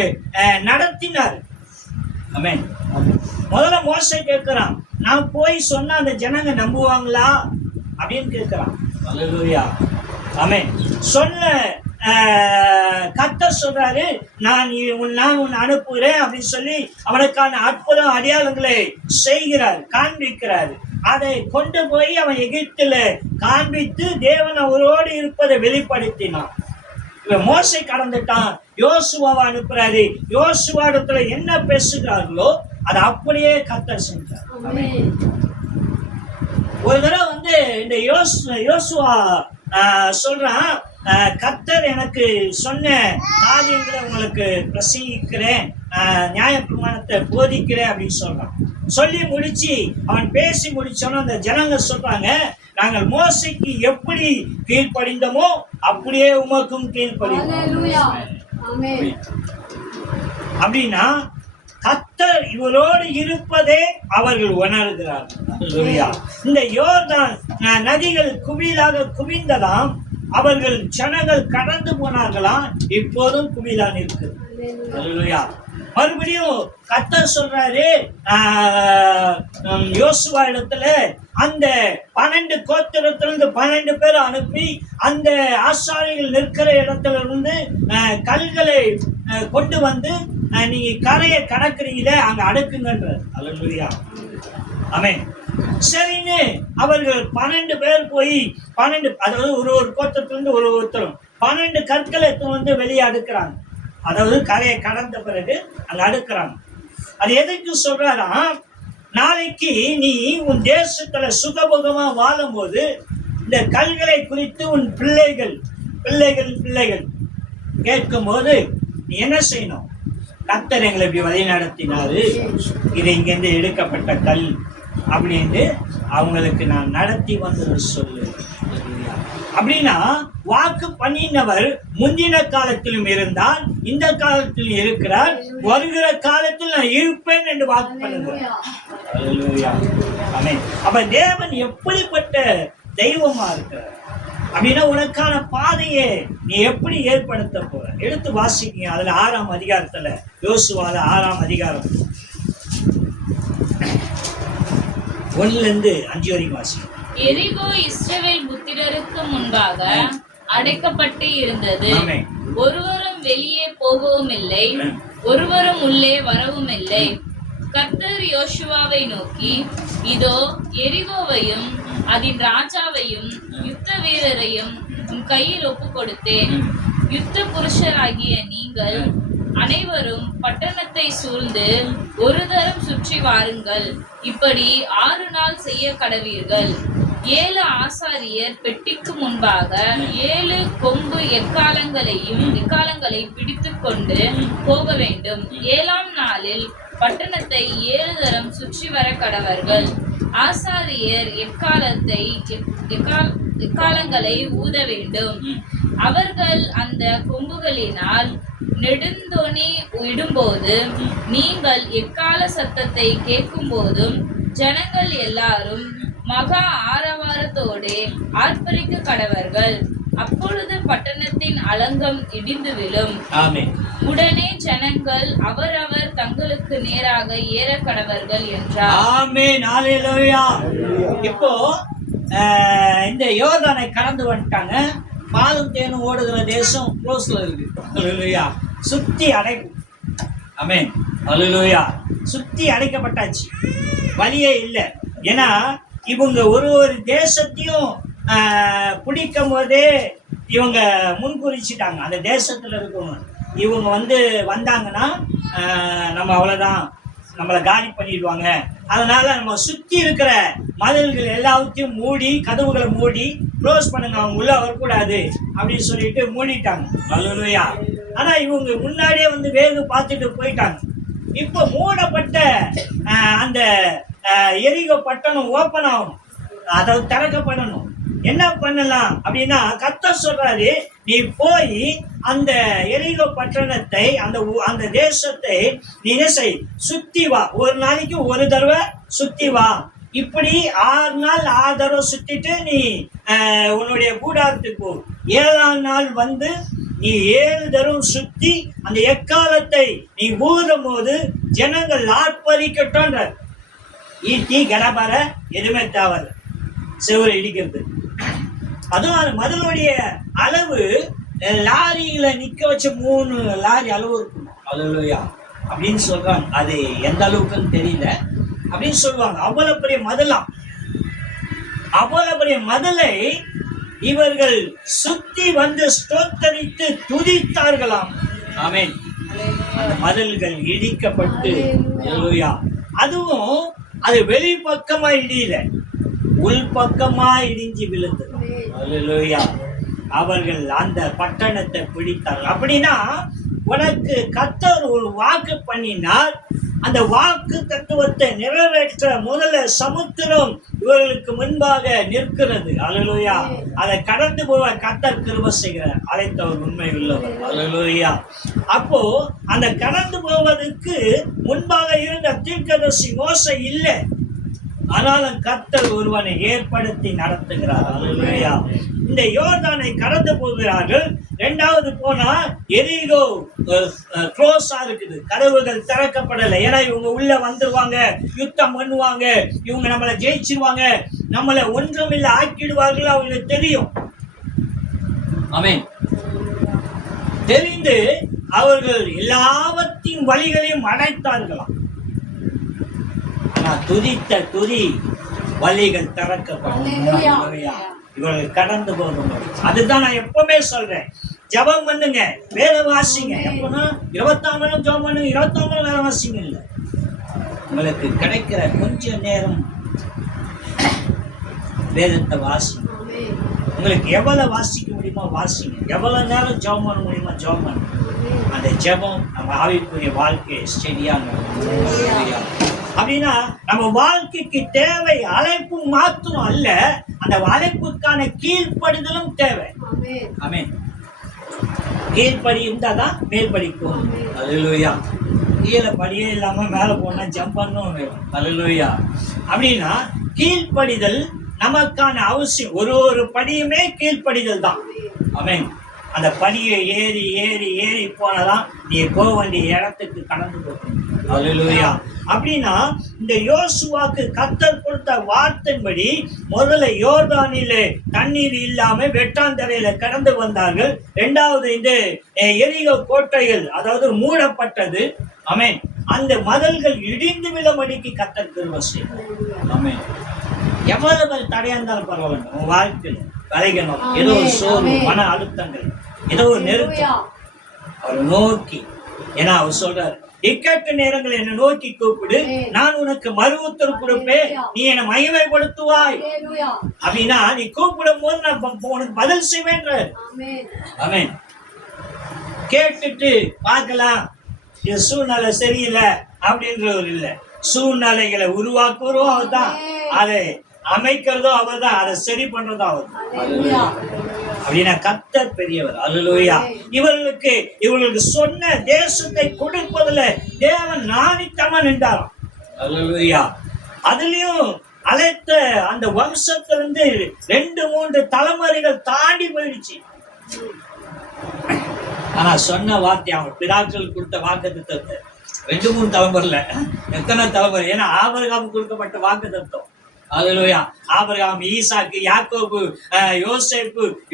நடத்தினார். ஆமென். முதல்ல மோசே கேட்கிறான், நான் போய் சொன்னா அந்த ஜனங்க நம்புவாங்களா அப்படின்னு கேட்கிறான். அல்லேலூயா. ஆமென். சொன்ன கர்த்தர் சொல்றாரு, நான் உன்னை அனுப்புகிறேன் அப்படின்னு சொல்லி அவனுக்கான அற்புதம் அடையாளங்களை செய்கிறார், காண்பிக்கிறார். அதை கொண்டு போய் அவன் எகிப்தில காண்பித்து தேவன் அவரோடு இருப்பதை வெளிப்படுத்தினான். இவன் மோசை கடந்துட்டான், யோசுவாவை அனுப்புறாரு. யோசுவா இடத்துல என்ன பேசுகிறார்களோ அதை அப்படியே கர்த்தர் செஞ்சார். ஒரு தடவை இந்த யோசுவா சொல்றான், கர்த்தர் எனக்கு சொன்ன காரியங்களை உங்களுக்கு பிரசங்கிக்கிறேன், நியாயப்பிரமாணத்தை போதிக்கிறேன் அப்படின்னு சொல்றான். சொல்லி முடிச்சு அவன் பேசி முடிச்சோன்னு அந்த ஜனங்க சொல்றாங்க, நாங்கள் மோசைக்கு எப்படி கீழ்ப்படிந்தோமோ அப்படியே உமக்கும் கீழ்ப்படிந்தோம். அப்படின்னா கர்த்தர் இவரோடு இருப்பதே அவர்கள் உணர்கிறார்கள். இந்த யோர்தான் நதிகள் குவியலாக குவிந்ததாம், அவர்கள் ஜனங்கள் கடந்து போனார்களாம், இப்போதும் குவியலாக இருக்குது. மறுபடியும் கர்த்தர் சொல்றாரு யோசுவா இடத்துல, அந்த 12 கோத்திரத்திலிருந்து 12 பேர் அனுப்பி அந்த ஆசாரிகள் நிற்கிற இடத்துல இருந்து கல்களை கொண்டு வந்து நீங்க கரையை கடக்குறீங்களே அங்க அடுக்குங்கன்றார். அல்லேலூயா. ஆமென். சரின்னு அவர்கள் 12 பேர் போய் 12, அதாவது ஒரு கோத்திரத்திலிருந்து ஒருத்தரும் 12 கற்களை வந்து வெளியே அடுக்கிறாங்க. அதாவது கரையை கடந்த பிறகு அங்க அடுக்கிறாங்க. அது எதுக்கு சொல்றாரா, நாளைக்கு நீ உன் தேசத்துல சுகபோகமா வாழும் போது இந்த கல்களை குறித்து உன் பிள்ளைகள் கேட்கும் போது நீ என்ன செய்யணும், கர்த்தர் எங்களை இப்படி வழி நடத்தினாரு, இது இங்கிருந்து எடுக்கப்பட்ட கல் அப்படின்னு அவங்களுக்கு நான் நடத்தி வந்தது சொல்லு. அப்படின்னா வாக்கு பண்ணினவர் முந்தின காலத்திலும் இருந்தால், இந்த காலத்திலும் இருக்கிறார், வருகிற காலத்தில் நான் இருப்பேன் என்று வாக்கு பண்ணுகிறார். அப்ப தேவன் எப்படிப்பட்ட தெய்வமா இருக்கிறார். அப்படின்னா உனக்கான பாதையை நீ எப்படி ஏற்படுத்த போற? எடுத்து வாசிக்கீங்க. அதுல 6ஆம் அதிகாரத்துல, யோசுவால 6ஆம் அதிகாரம் 1-5 வரைக்கும் வாசிக்கும். எரிகோ இஸ்ரவேல் புத்திரருக்கு முன்பாக அடைக்கப்பட்டு இருந்தது. ஆமென். ஒருவரும் வெளியே போகவும் இல்லை, ஒருவரும் உள்ளே வரவும் இல்லை. கர்த்தர் யோசுவாவை நோக்கி, இதோ எரிகோவையும் அதன் ராஜாவையும் யுத்த வீரரையும் உன் கையில் ஒப்பு கொடுத்தேன். யுத்த புருஷராகிய நீங்கள் அனைவரும் பட்டணத்தை சூழ்ந்து ஒரு தரம் சுற்றி வாருங்கள். இப்படி 6 நாள் செய்ய கடவீர்கள். 7 ஆசாரியர் பெட்டிக்கு முன்பாக 7 கொம்பு எக்காலங்களை பிடித்து கொண்டு போக வேண்டும். 7ஆம் நாளில் பட்டணத்தை 7 தரம் சுற்றி வர கடவர்கள். ஆசாரியர் எக்காலங்களை ஊத வேண்டும். அவர்கள் அந்த கொம்புகளினால் நெடுந்தொனி இடும்போது நீங்கள் எக்கால சத்தத்தை கேட்கும் போதும் ஜனங்கள் எல்லாரும் மகா ஆரவாரத்தோடு ஆர்ப்பரிக்க கடவர்கள். அப்பொழுது பட்டணத்தின் அலங்கம் இடிந்து விழும். உடனே ஜனங்கள் அவரவர் தங்களுக்கு நேராக ஏற கடவர்கள் என்றார். ஆமென். ஹல்லேலூயா. இப்போ இந்த யோர்தானை கடந்து வந்துட்டாங்க. பாலும் தேனும் ஓடுகிற தேசம் க்ளோஸ்ல இருக்கு. ஹல்லேலூயா. சுத்தி அடைப்பு. ஆமென். ஹல்லேலூயா. சுத்தி அடைக்கப்பட்டாச்சு, வழியே இல்லை. ஏன்னா இவங்க ஒரு தேசத்தையும் பிடிக்கும் போதே இவங்க முன்குறிச்சிட்டாங்க. அந்த தேசத்துல இருக்கவங்க இவங்க வந்தாங்கன்னா நம்ம அவ்வளோதான், நம்மளை காலி பண்ணிடுவாங்க. அதனால நம்ம சுற்றி இருக்கிற மதில்கள் எல்லாத்தையும் மூடி, கதவுகளை மூடி க்ளோஸ் பண்ணுங்க, அவங்க உள்ள வரக்கூடாது அப்படின்னு சொல்லிட்டு மூடிட்டாங்க. ஹல்லேலூயா. ஆனா இவங்க முன்னாடியே வேகு பார்த்துட்டு போயிட்டாங்க. இப்போ மூடப்பட்ட அந்த எரிகோ பட்டணம் ஓப்பன் ஆகணும், அதாவது திறக்கப்படணும். என்ன பண்ணலாம் அப்படின்னா கர்த்தர் சொல்றாரு, நீ போய் அந்த எரிகோ பட்டணத்தை, அந்த தேசத்தை நீ என்ன செய், சுத்தி வா. ஒரு நாளைக்கு ஒரு தடவை சுத்தி வா. இப்படி 6 நாள் 6 தடவை சுத்திட்டு நீ உன்னுடைய கூடாரத்துக்கு போ. 7ஆம் நாள் நீ 7 தடவை சுத்தி அந்த எக்காலத்தை நீ ஊதும் போது ஜனங்கள் ஆர்ப்பரிக்கட்டும். ஈட்டி கடபார எதுவுமே தேவை, செவரை இடிக்கிறது. அதுவும் மதலுடைய அளவு லாரியில நிக்க வச்ச 3 லாரி அளவு இருக்கும். ஹல்லேலூயா அப்படின்னு சொல்றாங்க. அது எந்த அளவுக்குன்னு தெரியல அப்படின்னு சொல்லுவாங்க. அவ்வளவு பெரிய மதலாம், அவ்வளவு பெரிய மதலை இவர்கள் சுத்தி ஸ்தோத்தரித்து துதித்தார்களாம். ஆமென். அந்த மதல்கள் இடிக்கப்பட்டு, ஹல்லேலூயா. அதுவும் அது வெளிப்பக்கமா இடியல, உள் பக்கமா இடிஞ்சு விழுந்தது. ஹல்லேலூயா. அவர்கள் அந்த பட்டணத்தை பிடித்தார்கள். அப்படின்னா உனக்கு கர்த்தர் ஒரு வாக்கு பண்ணினார், அந்த வாக்கு தத்துவத்தை நிறைவேற்ற முதல்ல சமுத்திரம் இவர்களுக்கு முன்பாக நிற்கிறது. ஹல்லேலூயா. அதை கடந்து போக கர்த்தர் கிருபை செய்கிறார். அழைத்தவர் உண்மை உள்ளவர். ஹல்லேலூயா. அப்போ அந்த கடந்து போவதற்கு முன்பாக இருந்த தீர்க்கதரிசி மோசே இல்லை, ஆனாலும் கர்த்தர் ஒருவனை ஏற்படுத்தி நடத்துகிறார். ஹல்லேலூயா. இந்த யோர்தானை கடந்து போகிறார்கள். 2வது போனா எரிகோ க்ளோஸா இருக்குது, கதவுகள் திறக்கப்படலை. ஏன்னா இவங்க உள்ள வந்துருவாங்க, யுத்தம் பண்ணுவாங்க, இவங்க நம்மளை ஜெயிச்சிருவாங்க, நம்மளை ஒன்றுமில்லை ஆக்கிடுவார்கள் அவங்களுக்கு தெரியும். ஆமென். தெரிந்து அவர்கள் எல்லாவற்றின் வழிகளையும் அடைத்தார்களாம். துதித்த துதி வழிகள் திறக்கப்படும். இவர்கள் கடந்து போகும். அதுதான் நான் எப்பவுமே சொல்றேன், ஜெபம் பண்ணுங்க, வேலை வாசிங்க. எப்பன்னா 24 மணி நேரம் ஜெபம் பண்ணுங்க, 24 மணி நேரம் வேலை வாசிங்க. இல்லை, உங்களுக்கு கிடைக்கிற கொஞ்ச நேரம் வேதத்தை வாசிங்க. உங்களுக்கு எவ்வளவு வாசிக்க முடியுமோ வாசிங்க, எவ்வளவு நேரம் ஜெபம் பண்ண முடியுமோ ஜெபம் பண்ணுங்க. அந்த ஜெபம் நம்ம ஆவிக்குரிய வாழ்க்கையை ஸ்டெடியாக அப்படின்னா நம்ம வாழ்க்கைக்கு தேவை அழைப்பு மாத்திரம் அல்ல, அந்த அழைப்புக்கான கீழ்ப்படிதலும் தேவை. ஆமென். கீழ்ப்படி இருந்தாதான் மேல் படிக்கும். ஹல்லேலூயா. கீழே படியே இல்லாம மேல போனா ஜம்ப் பண்ணும். ஹல்லேலூயா. அப்படின்னா கீழ்ப்படிதல் நமக்கான அவசியம் ஒரு படியுமே கீழ்ப்படிதல் தான். ஆமென். அந்த படியை ஏறி ஏறி ஏறி போனதான் நீ போக வேண்டிய இடத்துக்கு கடந்து போகணும். அல்லேலூயா. அப்படின்னா இந்த யோசுவாக்கு கர்த்தர் கொடுத்த வார்த்தையின்படி முதல்ல யோர்தானிலே தண்ணீர் இல்லாம வெட்டாந்தரையில கடந்து வந்தார்கள். இரண்டாவது இந்த எரிகோ கோட்டைகள் அதாவது மூடப்பட்டது. ஆமென். அந்த மதில்கள் இடிந்து விழும்படிக்கு கர்த்தர் கிருபை செய்தார். ஆமென். எவ்வளவு தடையா இருந்தாலும் பரவாயில்ல, உன் வாழ்க்கையில் விளையணும். ஏதோ ஒரு சோர்வு, மன அழுத்தங்கள், ஏதோ ஒரு நெருக்கம் அவர் நோக்கி, ஏன்னா அவர் சொல்றாரு, இக்கட்டு நேரங்கள் என்னை நோக்கி கூப்பிடு, நான் உனக்கு மறு உத்தரவு கொடுப்பேன், நீ என்னை மகிமைப்படுத்துவாய். அப்படின்னா நீ கூப்பிடும் போது நான் உனக்கு பதில் செய்வேன்ற. ஆமென். கேட்டுட்டு பார்க்கலாம், இது சூழ்நிலை சரியில்லை அப்படின்றவர் இல்லை. சூழ்நிலைகளை உருவாக்குறோம் அவர் தான், அதை அமைக்கிறதும் அவர் தான், அதை சரி பண்றதும் அவர் தான். அப்படின்னா கர்த்தர் பெரியவர். அல்லேலூயா. இவர்களுக்கு சொன்ன தேசத்தை கொடுப்பதில் தேவன் நாணித்தமா நின்றாராம். அல்லேலூயா. அதுலயும் அழைத்த அந்த வம்சத்திலிருந்து 2-3 தலைமுறைகள் தாண்டி போயிடுச்சு. ஆனா சொன்ன வார்த்தை அவங்க பிதாக்கள் கொடுத்த வாக்குத்தத்தத்தை 2-3 தலைமுறைல எத்தனை தலைமுறை? ஏன்னா ஆபிரகாம் கொடுக்கப்பட்ட வாக்குத்தத்தம். அல்லேலூயா. ஆபிரகாம், ஈசாக்கு, யாக்கோபு,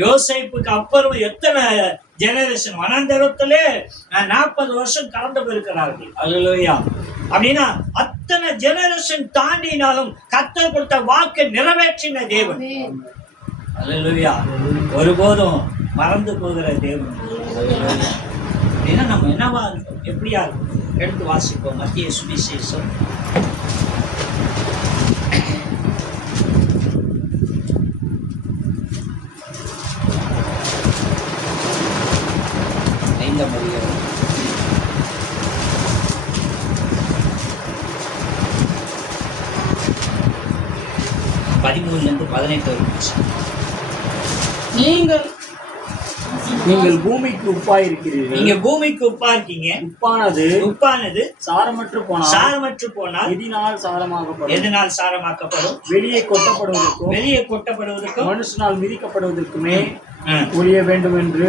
யோசேப்புக்கு அப்புறம் எத்தனை ஜெனரேஷன் வனாந்தரத்திலே 40 வருஷம் கடந்து போயிருக்கிறார்கள். அல்லேலூயா. அப்படின்னா அத்தனை ஜெனரேஷன் தாண்டினாலும் கர்த்தர் கொடுத்த வாக்கை நிறைவேற்றின தேவன். அல்லேலூயா. ஒருபோதும் மறந்து போகிற தேவன். அப்படின்னா நம்ம என்னவா இருக்கும், எப்படியா இருக்கும்? எடுத்து வாசிப்போம். மத்திய சுவிசேஷம் 13-18 வரைக்கும். நீங்கள் பூமிக்கு உப்பாய் இருக்கிறீர்கள். நீங்க பூமிக்கு உப்பா இருக்கீங்க. உப்பானது சாரமற்று போனால் எதினால் சாரமாக்கப்படும்? வெளியே கொட்டப்படுவதற்கும் மனுஷனால் மிதிக்கப்படுவதற்குமே ஒழிய வேண்டும் என்று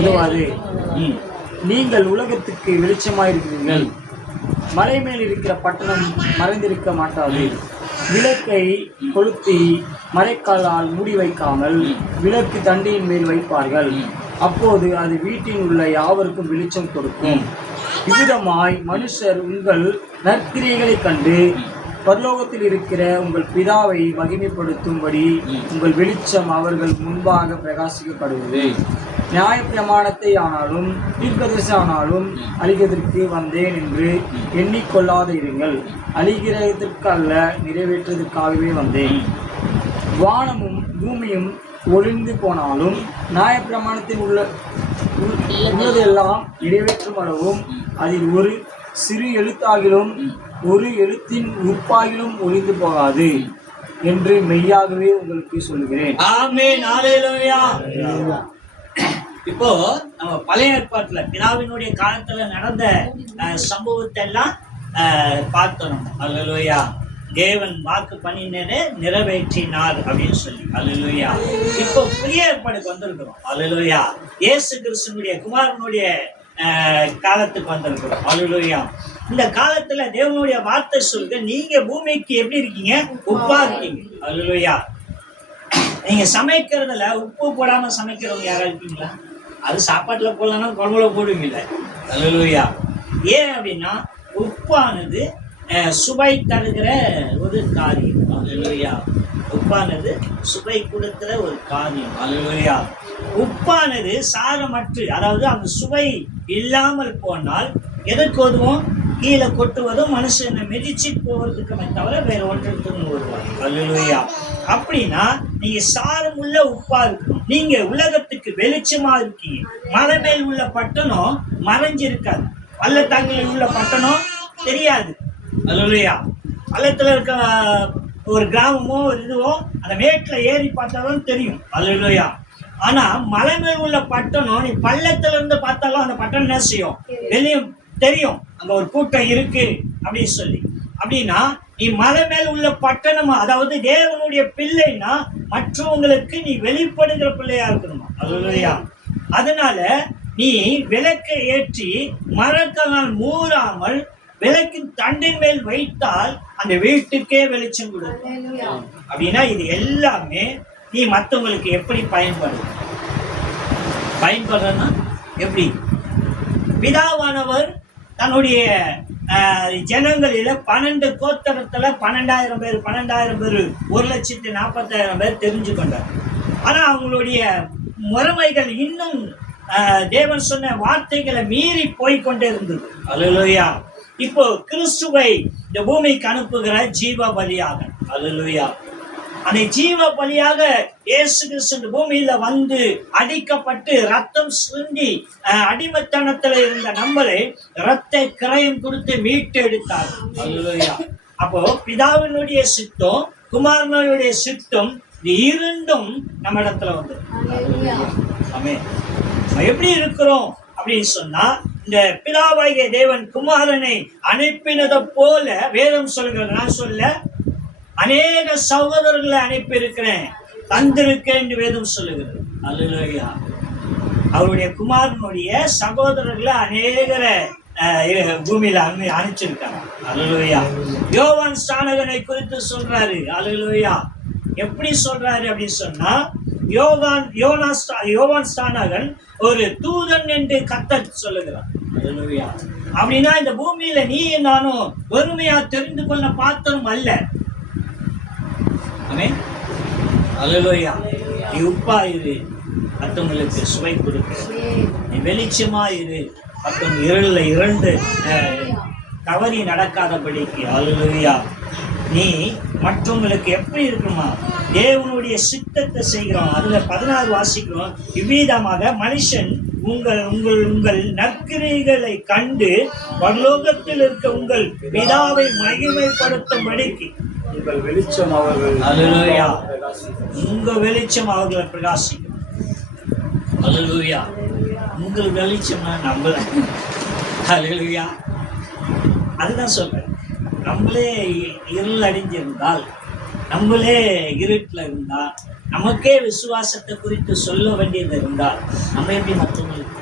உதவாது. நீங்கள் உலகத்துக்கு வெளிச்சமாயிருக்கிறீர்கள். மலை மேல் இருக்கிற பட்டணம் மறைந்திருக்க மாட்டாது. விளக்கை கொளுத்தி மழைக்காலால் மூடி வைக்காமல் விளக்கு தண்டியின் மேல் வைப்பார்கள். அப்போது அது வீட்டில் உள்ள யாவருக்கும் வெளிச்சம் கொடுக்கும். இவ்விதமாய் மனுஷர் உங்கள் நற்கிரியைகளை கண்டு பரலோகத்தில் இருக்கிற உங்கள் பிதாவை மகிமைப்படுத்தும்படி உங்கள் வெளிச்சம் அவர்கள் முன்பாக பிரகாசிக்கப்படுவது. நியாயப்பிரமாணத்தை ஆனாலும் தீர்க்கதரிசி ஆனாலும் அழிகிறதற்கு வந்தேன் என்று எண்ணிக்கொள்ளாத இருங்கள். அழிகிறதற்கு அல்ல, நிறைவேற்றுவதற்காகவே வந்தேன். வானமும் பூமியும் ஒளிந்து போனாலும் நியாயப்பிரமாணத்தில் உள்ளதெல்லாம் நிறைவேற்றும் அளவும் அதில் ஒரு சிறு எழுத்தாகிலும் ஒரு எழுத்தின் உறுப்பாகிலும் ஒளிந்து போகாது என்று மெய்யாகவே உங்களுக்கு சொல்கிறேன். ஆமென். ஹல்லேலூயா. இப்போ நம்ம பழைய ஏற்பாட்டுல பிதாவினுடைய காலத்துல நடந்த சம்பவத்தை எல்லாம் பார்த்தோம். அல்லேலூயா. தேவன் வாக்கு பண்ணினே நிறைவேற்றினார் அப்படின்னு சொல்லி. அல்லேலூயா. இப்போ புதிய ஏற்பாடுக்கு வந்திருக்கிறோம். அல்லேலூயா. இயேசு கிறிஸ்துவினுடைய குமாரனுடைய காலத்துக்கு வந்திருக்கிறோம். அல்லேலூயா. இந்த காலத்துல தேவனுடைய வார்த்தை சொல்லுங்க, நீங்க பூமிக்கு எப்படி இருக்கீங்க? உப்பா இருக்கீங்க. அல்லேலூயா. நீங்க சமைக்கிறதுல உப்பு போடாம சமைக்கிறவங்க யாரா இருக்கீங்களா? அது சாப்பாட்டுல போடலன்னா குழம்புல போடுவீங்கல்ல. அல்லேலூயா. ஏன் அப்படின்னா உப்பானது சுவை தருகிற ஒரு காரியம். அல்லேலூயா. உப்பானது சுவை கொடுக்கிற ஒரு காரியம். அல்லேலூயா. உப்பானது சாரமற்று, அதாவது அந்த சுவை இல்லாமல் போனால் எதற்கு உதவும்? கீழே கொட்டுவதும் மனுஷனை மிதிச்சு போவதுக்குமே தவிர வேற ஒன்றத்துக்கும் வருவாங்க. அல்லேலூயா. அப்படின்னா நீங்க சாரம் உள்ள உப்பா இருக்கணும். நீங்க உலகத்துக்கு வெளிச்சமா இருக்கீங்க. மலை மேல் உள்ள பட்டணம் மறைஞ்சிருக்காது. பள்ளத்தாக்கில் உள்ள பட்டணம் தெரியாது. அல்லேலூயா. பள்ளத்துல இருக்க ஒரு கிராமமோ ஒரு இதுவோ அந்த மேட்டில் ஏறி பார்த்தாலும் தெரியும். அல்லேலூயா. ஆனா மலை மேல் உள்ள பட்டணம் நீ பள்ளத்துல இருந்து பார்த்தாலும் அந்த பட்டணம் என்ன செய்யும்? வெளியும் தெரியும், அங்க ஒரு கூட்டம் இருக்கு அப்படின்னு சொல்லி. அப்படின்னா நீ மலை மேல் உள்ள பட்டணமா, அதாவது தேவனுடைய பிள்ளைன்னா மற்றவங்களுக்கு நீ வெளிப்படுகிற பிள்ளையா இருக்கணுமா. அல்லேலூயா. அதனால நீ விளக்கை ஏற்றி மரக்கலால் மூறாமல் விளக்கின் தண்டின் மேல் வைத்தால் அந்த வீட்டுக்கே வெளிச்சம் கொடுக்கும். அப்படின்னா இது எல்லாமே நீ மற்றவங்களுக்கு எப்படி பயன்படுறன்னா எப்படி? பிதாவானவர் தன்னுடைய ஜனங்களில 12 கோத்திரத்துல 12,000 பேர் 1,40,40,000 பேர் தெரிஞ்சு கொண்டார். ஆனா அவங்களுடைய முறைமைகள் இன்னும் தேவன் சொன்ன வார்த்தைகளை மீறி போய்கொண்டே இருந்தது. அல்லேலூயா. இப்போ கிறிஸ்துவை இந்த பூமிக்கு அனுப்புகிற ஜீவ பலியாக, அல்லேலூயா, அந்த ஜீவ பலியாக இயேசு கிறிஸ்து இந்த பூமியில வந்து அடிக்கப்பட்டு ரத்தம் சிந்தி அடிமைத்தனத்துல இருந்த நம்மளை ரத்த கிரயம் கொடுத்து மீட்டு எடுத்தார். அல்லேலூயா. அப்போ பிதாவினுடைய சித்தம் குமாரனுடைய சித்தம் இது இரண்டும் நம்ம இடத்துல வந்து ஆமென். எப்படி இருக்கிறோம் அப்படின்னு சொன்னா, இந்த பிதாவாகிய தேவன் குமாரனை அனுப்பினதை போல வேதம் சொல்கிறது. நான் சொல்ல அநேக சகோதரர்களை அனுப்பி இருக்கிறேன், தந்திருக்கேன் என்று வேதம் சொல்லுகிறது. அல்லேலூயா. அவருடைய குமாரனுடைய சகோதரர்களை அநேகரை பூமியில அனுப்பிச்சிருக்காங்க. அல்லேலூயா. யோவான் ஸ்நானகனை குறித்து சொல்றாரு. அல்லேலூயா. எப்படி சொல்றாரு அப்படின்னு சொன்னா, யோவான் ஸ்நானகன் ஒரு தூதன் என்று கர்த்தர் சொல்லுகிறார். அல்லேலூயா. அப்படின்னா இந்த பூமியில நீ நானும் வெறுமையா தெரிந்து கொள்ள பாத்திரம் அல்ல. ஆமென். அல்லேலூயா. நீ உப்பா இரு, மற்றவங்களுக்கு சுவை கொடுக்க. நீ வெளிச்சமா இரு, மற்றவங்க இருள இரண்டு தவறி நடக்காதபடிக்கு. அல்லேலூயா. நீ மற்றவங்களுக்கு எப்படி இருக்கணுமா? தேவனுடைய சித்தத்தை செய்கிறோம். அதுல 16 வாசிக்கிறோம். இவ்விதமாக மனுஷன் உங்கள் நற்கிரிகளை கண்டு பரலோகத்தில் இருக்க உங்கள் பிதாவை மகிமைப்படுத்தும்படிக்கு உங்கள் வெளிச்சம் அவர்கள், அல்லேலூயா, உங்க வெளிச்சம் அவர்களை பிரகாசிக்கும். அல்லேலூயா. உங்கள் வெளிச்சம்னா நம்மள. அல்லேலூயா. அதுதான் சொல்றேன். நம்மளே இருள் அடைஞ்சிருந்தால், நம்மளே இருட்டில் இருந்தால், நமக்கே விசுவாசத்தை குறித்து சொல்ல வேண்டியது இருந்தால் நம்ம எப்படி மற்றவங்களுக்கு?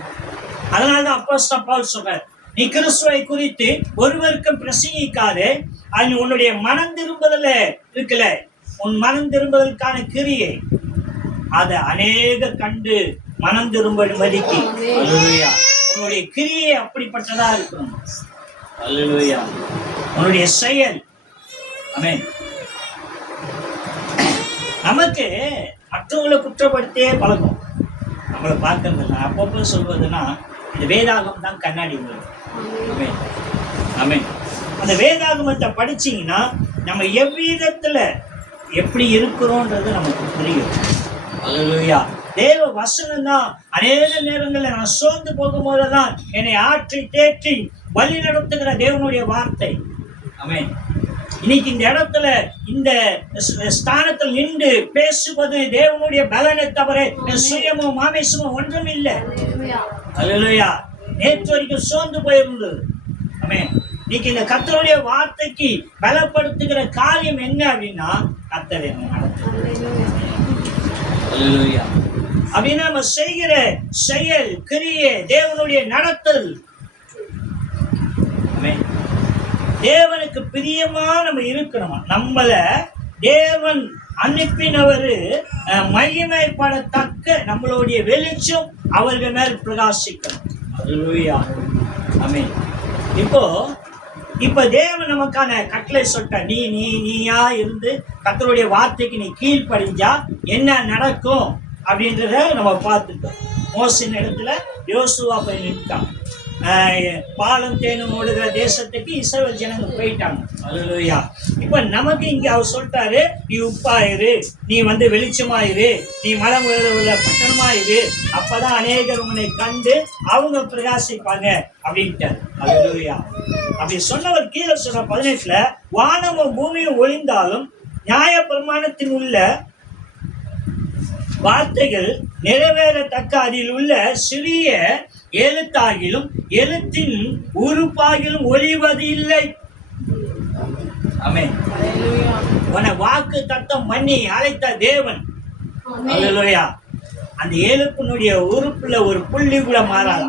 அதனால்தான் அப்போஸ்தலன் பவுல் சொல்றார், நீ கிறிஸ்துவை குறித்து ஒருவருக்கும் பிரசங்கிக்காதே, அது உன்னுடைய மனம் திரும்புதல இருக்குல்ல, உன் மனம் திரும்புதலுக்கான கிரியை அதை அநேக கண்டு மனம் திரும்படிக்கு. அல்லேலூயா. உன்னுடைய கிரியை அப்படிப்பட்டதா இருக்கணும். அல்லேலூயா. உன்னுடைய செயல். ஆமென். நமக்கு மற்றவங்களை குற்றப்படுத்தே பழக்கம். நம்மளை பார்க்கறதில்ல. அப்பப்போ சொல்வதுன்னா இந்த வேதாகம் தான் கண்ணாடி உங்களுக்கு. ஆமென். ஆமென். அந்த வேதாகமத்தை படிச்சீங்கன்னா நம்ம எவ்விதத்துல எப்படி இருக்கிறோன்றது நமக்கு புரியும். அல்லேலூயா. தேவ வசனம் தான் அநேக நேரங்களில் நான் சோர்ந்து போகும்போதுதான் என்னை ஆற்றி தேற்றி வழி நடத்துகிற தேவனுடைய வார்த்தை. ஆமென். இன்னைக்கு இந்த இடத்துல இந்த ஸ்தானத்தில் நின்று பேசுவது தேவனுடைய பலனை தவிர சுயமோ மாமேசமோ ஒன்றும் இல்லை. அல்லேலூயா. நேற்று வரைக்கும் சோர்ந்து போயிருந்தது. ஆமென். இன்னைக்கு இந்த கர்த்தருடைய வார்த்தைக்கு பலப்படுத்துகிற காரியம் என்ன அப்படின்னா, கர்த்தர் என்ன நடத்துகிறார். அல்லேலூயா. அப்படின்னா நம்ம செய்கிற செயல் கிரியை தேவனுடைய நடத்தல். ஆமென். தேவனுக்கு பிரியமா நம்ம இருக்கணுமா? நம்மள தேவன் அனுப்பினவர் மகிமைப்படத்தக்க நம்மளுடைய வெளிச்சம் அவர்கள் மேல் பிரகாசிக்கணும். அல்லேலூயா. ஆமென். இப்போ தேவன் நமக்கான கட்டளை சொல்லிட்ட, நீயா இருந்து கர்த்தருடைய வார்த்தைக்கு நீ கீழ்ப்படிஞ்சா என்ன நடக்கும் அப்படின்றத நம்ம பார்த்துட்டோம். மோசின் இடத்துல யோசுவா போய் நின்றான். பாலும் தேனும் ஓடுகிற தேசத்துக்கு இஸ்ரவேல் ஜனங்க போயிட்டாங்க. அல்லேலூயா. இப்ப நமக்கு இங்க அவர் சொல்லிட்டாரு, நீ உப்பாயிரு, நீ வெளிச்சமாயிரு, நீ மலம் உள்ள பட்டணமாயிரு, அப்பதான் அநேகர் உன்னை கண்டு அவங்க பிரகாசிப்பாங்க அப்படின்ட்டார். அல்லேலூயா. அப்படி சொன்னவர் கீழே சொன்ன 18ல, வானமும் பூமியும் ஒளிந்தாலும் நியாய பிரமாணத்தில் உள்ள வார்த்தைகள் நிறைவேறத்தக்க அதில் உள்ள சிறிய எழுத்தாகிலும் எழுத்தின் உறுப்பாகிலும் ஒளிவது இல்லை. ஆமென். உன்னை வாக்கு தத்தம் பண்ணி அழைத்த தேவன். அல்லேலூயா. அந்த எலும்பினுடைய உறுப்புல ஒரு புள்ளி கூட மாறாது.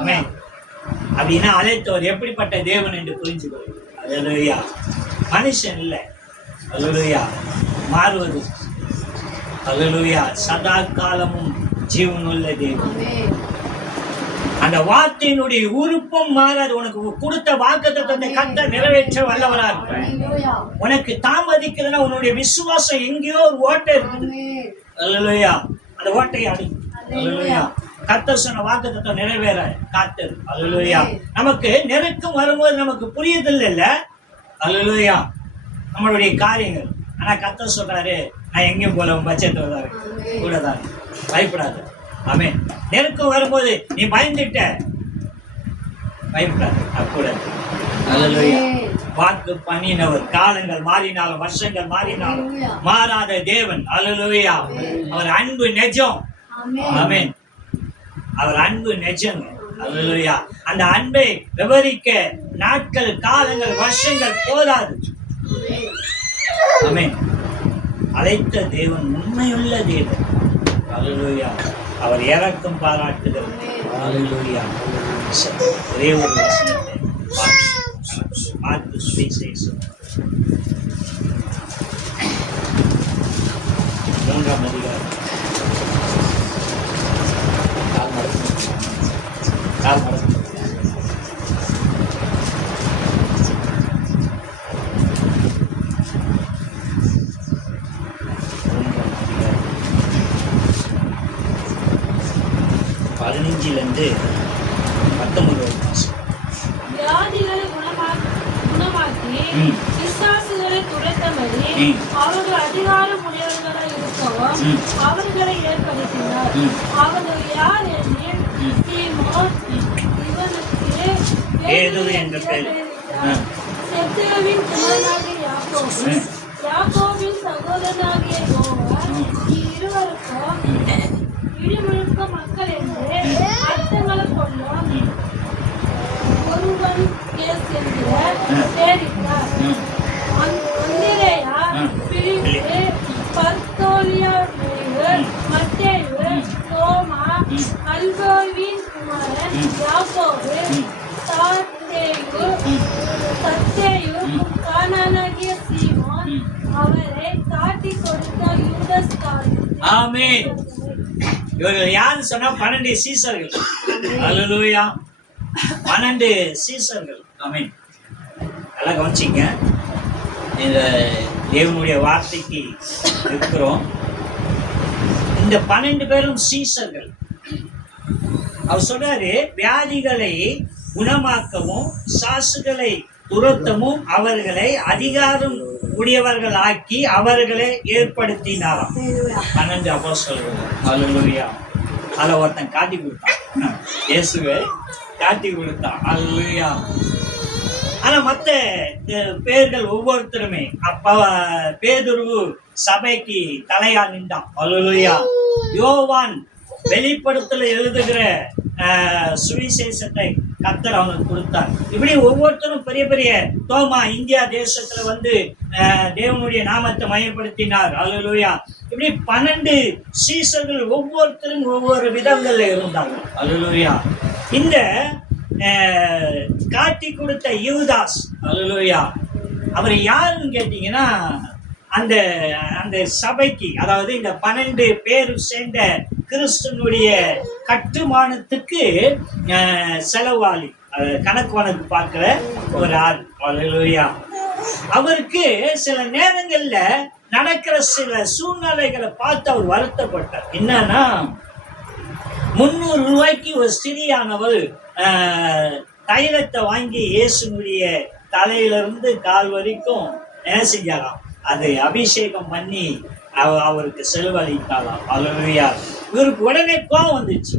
ஆமென். அப்படின்னா அழைத்தவர் எப்படிப்பட்ட தேவன் என்று புரிஞ்சுக்கொள்ளும். அல்லேலூயா. மனுஷன் இல்லை. அல்லேலூயா. மாறுவது. அல்லேலூயா. சதா காலமும் ஜீவனுள்ள தேவன். அந்த வார்த்தையினுடைய உறுப்பும் மாறாது. உனக்கு கொடுத்த வாக்குத்தத்தத்தை கர்த்தர் நிறைவேற்ற வல்லவரா இருக்க. உனக்கு தாமதிக்கிறதுனா உன்னுடைய விசுவாசம் எங்கேயோ ஒரு ஓட்டை இருக்குது. அல்லேலூயா. அந்த ஓட்டையை அடி. அல்லேலூயா. கர்த்தர் சொன்ன வாக்குத்தத்தம் நிறைவேற காத்தது. அல்லேலூயா. நமக்கு நெருக்கம் வரும்போது நமக்கு புரியுதில்லை இல்ல. அல்லேலூயா. நம்மளுடைய காரியங்கள். ஆனா கர்த்தர் சொல்றாரு, நான் எங்கேயும் போல பட்சத்துல தான் கூட தான், பயப்படாது. ஆமென். நெருக்கம் வரும்போது நீ பயந்துட்ட, பயப்படாது. அப்பக்கூட அல்லேலூயா. வாக்கு பண்ணினவர். காலங்கள் மாறினாலும் வருஷங்கள் மாறினாலும் மாறாத தேவன். அல்லேலூயா. அவர் அன்பு நிஜம். ஆமென். அவர் அன்பு நிஜம். அல்லேலூயா. அந்த அன்பை விவரிக்க நாட்கள், காலங்கள், வருஷங்கள் போதாது. ஆமென். அழைத்த தேவன் உண்மையுள்ள தேவன். அல்லேலூயா. அவர் இறக்கம் பாராட்டுதல். அல்லேலூயா. ஒரே ஒரு வசனத்தை மார்க்கு சுவிசேஷம் 3ஆம் அதிகாரம். கால் மடக்கு. பதினஞ்சிலிருந்து 19 மாசம். வியாதிகளை குணமாக்கி பிசாசுகளை துரத்தபடி அவர்கள் அதிகாரம் உடையவர்களாய் இருக்கவும் அவர்களை ஏற்படுத்தினார். அவர்கள் யார் எனில் சீமோன், இவனுக்கு பேதுரு என்ற பெயர். செப்தேவின் குமாரனாகிய யாக்கோபு, யாக்கோபின் சகோதரனாகிய யோவான், இருவருக்கும் இடிமுழுக்க மக்கள் என்று அர்த்தங்களை கொள்ளும் ஒருவன் கேஸ் என்கிற பேரிட்டார். அந்திரேயா, பிலிப்பு, பர்த்தோலியோமேயு, மத்தேயு, தோமா, அல்போவின் குமாரன் யாக்கோபு, தத்தேயு, கானானாகிய சீமோன், அவரை காட்டிக் கொடுத்த யூதாஸ் காரியத்தில். ஆமென். இவர்கள் யாரு சொன்னா 12 சீசர்கள். அல்லேலூயா. 12 சீசர்கள். ஆமென். நல்லா கவனிச்சிங்க. இந்த தேவனுடைய வார்த்தைக்கு இருக்கிறோம். இந்த 12 பேரும் சீசர்கள். அவர் சொல்றாரு, வியாதிகளை குணமாக்கவும் சாசுகளை துரத்தவும் அவர்களை அதிகாரம் உடையவர்கள் ஆக்கி அவர்களை ஏற்படுத்தினாராம். 12 அப்போஸ்தலர்கள். அல்லேலூயா. அதில் ஒருத்தன் காட்டி கொடுத்தான், இயேசுவை காட்டி கொடுத்தான். அல்லேலூயா. ஆனா மற்ற பேர்கள் ஒவ்வொருத்தருமே அப்ப பேதுரு சபைக்கு தலையா நின்றான். அல்லேலூயா. யோவான் வெளிப்படுத்தல எழுதுகிற சுவிசேஷத்தை கர்த்தர் அவனுக்கு கொடுத்தார். இப்படி ஒவ்வொருத்தரும் பெரிய பெரிய தோமா இந்தியா தேசத்துல வந்து தேவனுடைய நாமத்தை மையப்படுத்தினார். அல்லேலூயா. இப்படி 12 சீசர்கள் ஒவ்வொருத்தரும் ஒவ்வொரு விதங்கள்ல இருந்தார்கள். அல்லேலூயா. இந்த காட்டி கொடுத்த யூதாஸ், அல்லேலூயா, அவர் யாருன்னு கேட்டீங்கன்னா அந்த அந்த சபைக்கு, அதாவது இந்த 12 பேர் சேர்ந்த கிறிஸ்துவனுடைய கட்டுமானத்துக்கு செலவாளி, கணக்கு வழக்கு பார்க்கிற ஒரு ஆள். அல்லேலூயா. அவருக்கு சில நேரங்கள்ல நடக்கிற சில சூழ்நிலைகளை பார்த்து அவர் வருத்தப்பட்டார். என்னன்னா, 300 ரூபாய்க்கு ஒரு ஸ்திரியானவள் தைலத்தை வாங்கி இயேசுனுடைய தலையிலிருந்து கால் வரைக்கும் என்ன செஞ்சாராம், அதை அபிஷேகம் பண்ணி அவருக்கு செலவழித்தாலாம். அல்லேலூயா. இவருக்கு உடனே கோபம் வந்துச்சு.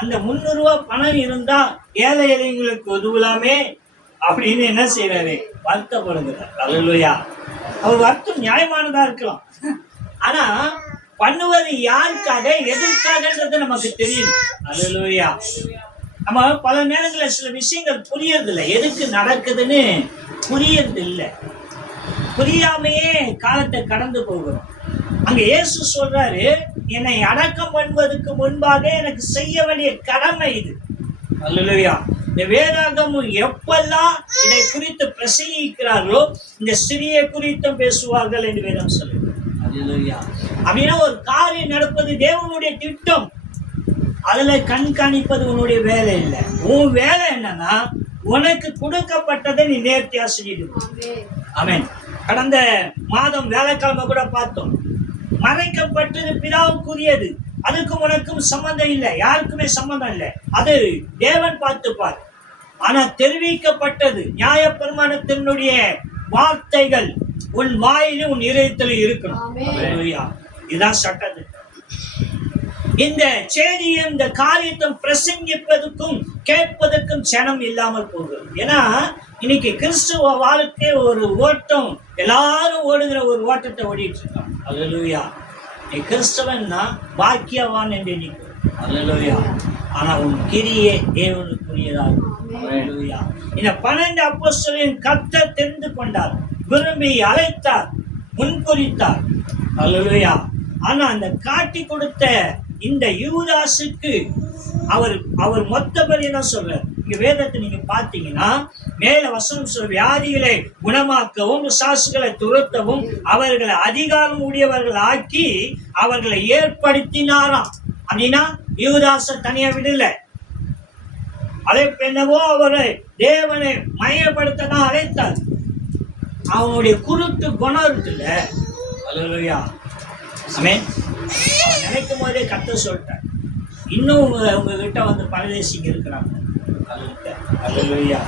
அந்த 300 ரூபா பணம் இருந்தா ஏழை எளியங்களுக்கு உதவலாமே அப்படின்னு என்ன செய்யறாரு, வருத்தப்படுகிறார். அல்லேலூயா. அவர் வருத்தம் நியாயமானதா இருக்கலாம். ஆனா பண்ணுவது யாருக்காக, எதற்காகன்றது நமக்கு தெரியும். அல்லேலூயா. நம்ம பல நேரங்களில் சில விஷயங்கள் புரியறதில்லை, எதுக்கு நடக்குதுன்னு புரியறது இல்லை. புரியாமையே காலத்தை கடந்து போகிறோம். அங்க இயேசு சொல்றாரு, என்னை அடக்கம் பண்ணுவதற்கு முன்பாக எனக்கு செய்ய வேண்டிய கடமை இது. அல்லேலூயா. இந்த வேதாகமும் எப்பெல்லாம் இதை குறித்து பிரசங்கிக்கிறார்களோ இந்த சிறிய குறித்தும் பேசுவார்கள் என்று வேதம் சொல்லுது. அல்லேலூயா. அப்படின்னா ஒரு காரியம் நடப்பது தேவனுடைய திட்டம், அதுல கண்காணிப்பது உன்னுடைய வேலை இல்லை. உன் வேலை என்னன்னா உனக்கு கொடுக்கப்பட்டதை நீ நேர்த்தியா செஞ்சிடு. ஆமென். கடந்த மாதம் வேலைக்கிழமை கூட பார்த்தோம், மறைக்கப்பட்டது பிதாவுக்குரியது, அதுக்கும் உனக்கும் சம்பந்தம் இல்லை, யாருக்குமே சம்பந்தம் இல்லை, அது தேவன் பார்த்துப்பார். ஆனா தெரிவிக்கப்பட்டது நியாயப்பிரமாணத்தினுடைய வார்த்தைகள் உன் வாயிலும் உன் இதயத்திலும் இருக்கணும். இதுதான் சட்டது. இந்த செய்தியை இந்த காரியத்தை பிரசங்கிப்பதற்கும் கேட்பதற்கும் சனம் இல்லாமல் போகுது. ஏன்னா இன்னைக்கு கிறிஸ்துவ வாழ்க்கை ஒரு ஓட்டம், எல்லாரும் ஓடுகிற ஒரு ஓட்டத்தை ஓடிட்டு இருக்கான். அல்லேலூயா. நீ கிறிஸ்தவன்னா பாக்கியவான் என்று நிற்கும். அல்லேலூயா. ஆனா உன் கிரியே தேவனுக்குரியதாகும். அல்லேலூயா. இந்த 12 அப்போஸ்தலரையும் கர்த்தர் தெரிந்து கொண்டார், விரும்பி அழைத்தார், முன்குறித்தார். அல்லேலூயா. ஆனா அந்த காட்டி கொடுத்த இந்த யூதாசுக்கு அவர் மொத்தபடி என்ன சொல்றார்? இங்க வேதத்தை நீங்க பாத்தீங்கன்னா மேல வசனம் சொல்ற, வியாதிகளை குணமாக்கவும் பிசாசுகளை துரத்தவும் அவர்களை அதிகாரம் உடையவர்கள் ஆக்கி அவர்களை ஏற்படுத்தினாராம். அப்படின்னா யூதாச தனியா விடல, அதை என்னவோ அவரை தேவனை மையப்படுத்த தான் அழைத்தார். அவனுடைய குருட்டு குணம் இருக்குல்ல. அல்லேலூயா. ஆமென். நினைக்கும் போதே கர்த்தர் சொல்லிட்டார், இன்னும் உங்ககிட்ட வந்து பரதேசிங்க இருக்கிறாங்க, அல்லேலூயா,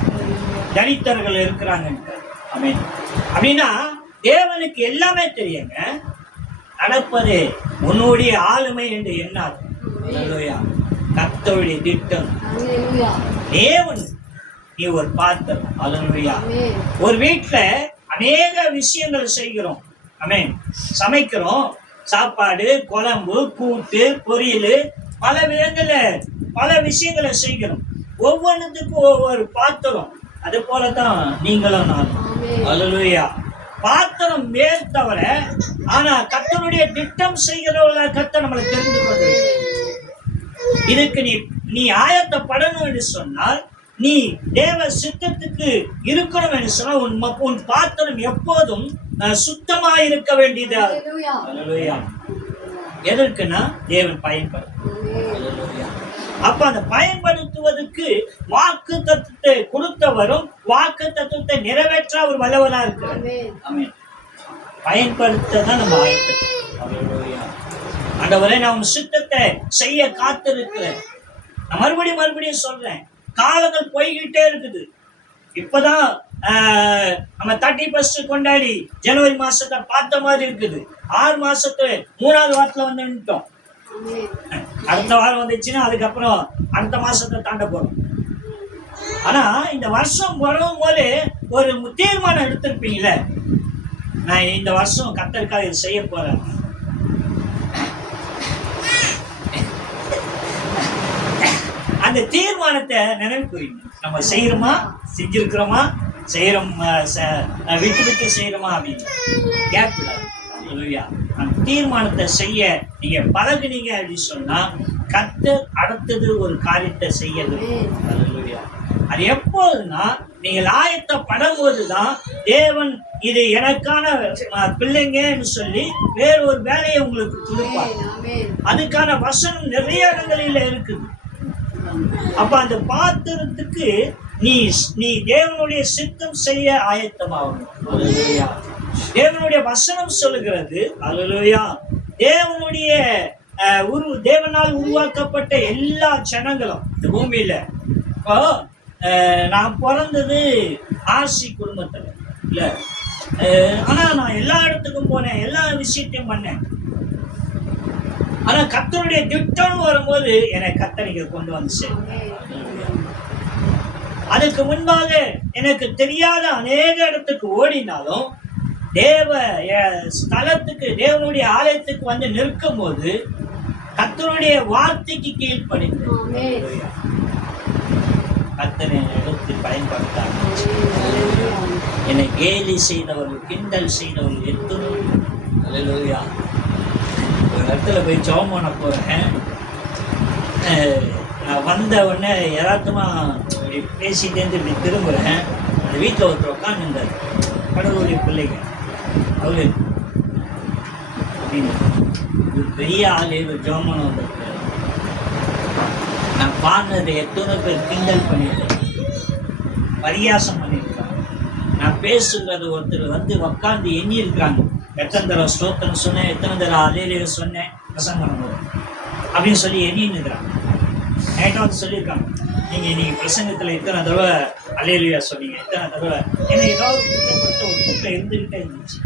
தரித்திரர்கள் இருக்கிறாங்க. ஆமென். அப்படின்னா தேவனுக்கு எல்லாமே தெரியுங்க, நடப்பது உன்னுடைய ஆளுமை என்று எண்ணாது. அல்லேலூயா. கர்த்தருடைய திட்டம். தேவன் நீ ஒரு பாத்திரம். அல்லேலூயா. ஒரு வீட்டுல அநேக விஷயங்கள் செய்கிறோம். ஆமென். சமைக்கிறோம், சாப்பாடு, குழம்பு, கூட்டு, பொரியல், பல விதங்களை பல விஷயங்களை செய்கிறோம். ஒவ்வொன்றுத்துக்கும் ஒவ்வொரு பாத்திரம். அது போலதான் நீங்களும் நானும். அல்லேலூயா. பாத்திரம் மேல் தவிர, ஆனா கர்த்தருடைய திட்டம் செய்கிறவர்கள கர்த்தர் நம்மளை தெரிந்து கொண்டு, இதுக்கு நீ ஆயத்தப்படணும் என்று சொன்னால், நீ தேவ சித்தத்துக்கு இருக்கணும் என்று சொன்னால் உன் பாத்திரம் எப்போதும் சுத்தமா இருக்க வேண்டியது. அல்லேலூயா. எதற்குன்னா தேவன் பயன்படும். அப்ப அந்த பயன்படுத்துவதற்கு வாக்கு தத்துவத்தை கொடுத்தவரும் வாக்கு தத்துவத்தை நிறைவேற்ற அவர் வல்லவரா இருக்கிறார். பயன்படுத்த தான் நம்ம ஆயத்தம். ஆண்டவரே, நான் உன் சித்தத்தை செய்ய காத்திருக்கிறேன். நான் மறுபடியும் சொல்றேன், காலங்கள் போய்கிட்டே இருக்குது. இப்பதான் நம்ம 31 கொண்டாடி ஜனவரி மாசத்தை பார்த்த மாதிரி இருக்குது. 6 மாசத்துல 3வது வாரத்துல வந்து நின்ட்டோம். அடுத்த வாரம் வந்துச்சுன்னா அதுக்கப்புறம் அடுத்த மாசத்தை தாண்ட போறோம். ஆனா இந்த வருஷம் வரும் போது ஒரு தீர்மானம் எடுத்திருப்பீங்கள, நான் இந்த வருஷம் கர்த்தருக்காக இது செய்ய போறேன். அந்த தீர்மானத்தை நினைவு கூறீங்க. நம்ம செய்யறோமா, செஞ்சிருக்கிறோமா, செய்யறோம், விட்டு செய்யறோமா அப்படின்னு கேப் விடாது. அந்த தீர்மானத்தை செய்ய நீங்க பழகுனீங்க அப்படின்னு சொன்னா கர்த்தர் அடுத்தது ஒரு காரியத்தை செய்யறது. அது எப்போதுன்னா நீங்கள் ஆயத்தப்படும் போதுதான் தேவன் இது எனக்கான பிள்ளைங்கன்னு சொல்லி வேற ஒரு வேலையை உங்களுக்கு கொடுப்பார். அதுக்கான வசனம் நிறைய இடங்களில இருக்குது. அப்ப அந்த பாத்திரத்துக்கு நீ தேவனுடைய சித்தம் செய்ய ஆயத்தமாகணும். அல்லேலூயா. தேவனுடைய வசனம் சொல்லுகிறது. அல்லேலூயா. தேவனுடைய தேவனால் உருவாக்கப்பட்ட எல்லா ஜனங்களும் இந்த பூமியில, இப்போ நான் பிறந்தது ஆசி குடும்பத்துல இல்ல, ஆனா நான் எல்லா இடத்துக்கும் போனேன், எல்லா விஷயத்தையும் பண்ணேன். ஆனா கர்த்தருடைய திட்டம் வரும்போது என்னை கர்த்தர் கொண்டு வந்து, அதுக்கு முன்பாக எனக்கு தெரியாத அநேக இடத்துக்கு ஓடினாலும் தேவ ஸ்தலத்துக்கு, தேவனுடைய ஆலயத்துக்கு வந்து நிற்கும் போது கர்த்தருடைய வார்த்தைக்கு கீழ்ப்படிந்து கர்த்தரை எடுத்து பயன்படுத்தாங்க. என்னை கேலி செய்தவர்கள், கிண்டல் செய்தவர்கள் எத்தனை. அல்லேலூயா. ஒரு இடத்துல போய் ஜெபம் பண்ண போகிறேன். நான் வந்த உடனே யதார்த்தமாக இப்படி பேசிட்டேருந்து இப்படி திரும்புகிறேன். அந்த வீட்டில் ஒருத்தர் உட்காந்துருந்தார், கடவுளுடைய பிள்ளைங்க. அவரு அப்படின்னு ஒரு பெரிய ஆள், ஒரு ஜெபம் பண்ண வந்திருக்காரு. நான் பாடினதை எத்தனை பேர் கிண்டல் பண்ணியிருக்கேன், பரியாசம் பண்ணியிருக்காங்க. நான் பேசுகிறது ஒருத்தர் வந்து உட்காந்து எண்ணி இருக்காங்க. எத்தனை தடவை ஸ்தோத்திரம் சொன்னேன், எத்தனை தடவை அல்லேலூயா சொன்னேன் பிரசங்கம் பண்ணும்போது அப்படின்னு சொல்லி எண்ணின்னுக்கிறாங்க. என்கிட்ட வந்து சொல்லியிருக்காங்க, நீங்கள் பிரசங்கத்தில் இத்தனை தடவை அல்லேலூயா சொன்னீங்க, இத்தனை தடவை. என்னை ஏதாவது குற்றப்படுத்த ஒரு கூட்டம் இருந்துக்கிட்டே இருந்துச்சு.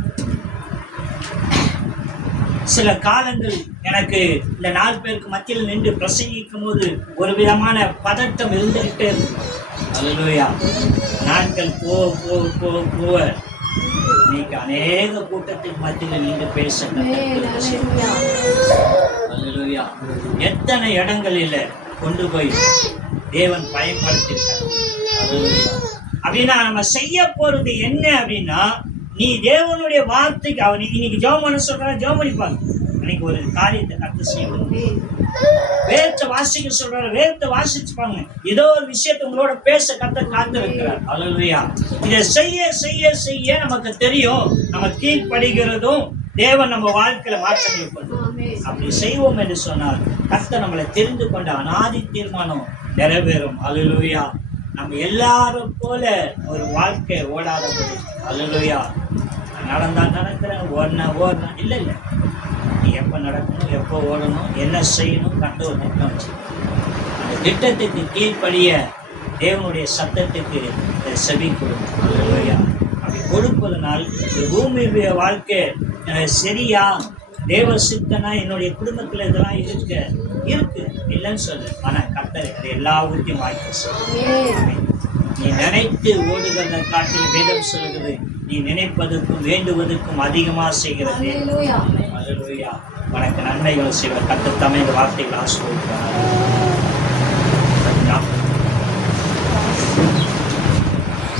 சில காலங்கள் எனக்கு இந்த 4 பேருக்கு மத்தியில் நின்று பிரசங்கிக்கும் போது ஒரு விதமான பதட்டம் இருந்துகிட்டே இருந்தது. அல்லேலூயா. நாட்கள் போக இன்னைக்கு அநேக கூட்டத்துக்கு மத்தியில் நின்று பேச அல்லேலூயா. எத்தனை இடங்களில் கொண்டு போய் தேவன் பயன்படுத்தியிருக்கார். அப்படின்னா நம்ம செய்ய போறது என்ன அப்படின்னா, நீ தேவனுடைய வார்த்தைக்கு அவன் இன்னைக்கு ஜெபம் பண்ண சொல்ற, ஜெபம் பண்ணிப்பாங்க. அன்னைக்கு ஒரு காரியத்தை கத்து செய்யணும். வேதத்தை வாசிக்க சொல்றாரு, வேதத்தை வாசிச்சுப்பாங்க. ஏதோ ஒரு விஷயத்தை உங்களோட பேச காத்து இருக்கிறார். அல்லேலூயா. இதை செய்ய செய்ய செய்ய நமக்கு தெரியும், நம்ம கீழ்ப்படுகிறதும் தேவன் நம்ம வாழ்க்கையில மாற்றங்கள் பண்ணும். அப்படி செய்வோம் என்று சொன்னால் கர்த்தர் நம்மளை தெரிந்து கொண்ட அநாதி தீர்மானம் நிறைவேறும். அல்லேலூயா. நம்ம எல்லாரும் போல ஒரு வாழ்க்கை ஓடாதபடி. அல்லேலூயா. நடந்தா நடக்கிறேன், ஓடனா இல்லை. நீ எப்போ நடக்கணும், எப்போ ஓடணும், என்ன செய்யணும் கண்டு ஒரு திட்டம் வச்சு அந்த திட்டத்துக்கு கீழ்ப்படிய தேவனுடைய சத்தத்துக்கு செவி கொடுக்கும். அல்லேலூயா. அப்படி கொடுப்பதனால் இந்த பூமியுடைய வாழ்க்கை சரியா, தேவ சித்தனா என்னுடைய குடும்பத்தில் இதெல்லாம் இருக்கு இல்லைன்னு சொல்லு. ஆனால் கர்த்தர் அது எல்லாவற்றையும் வாய்க்க சொல்லு. நீ நினைத்து ஓடுகிறத காட்டில் வேதம் சொல்கிறது, நீ நினைப்பதற்கும் வேண்டுவதற்கும் அதிகமாக செய்கிறது. அல்லேலூயா. உனக்கு நன்மைகள் செய்வார். கர்த்தர் தம்மை இந்த வார்த்தைகள் ஆசீர்வதிப்பார்.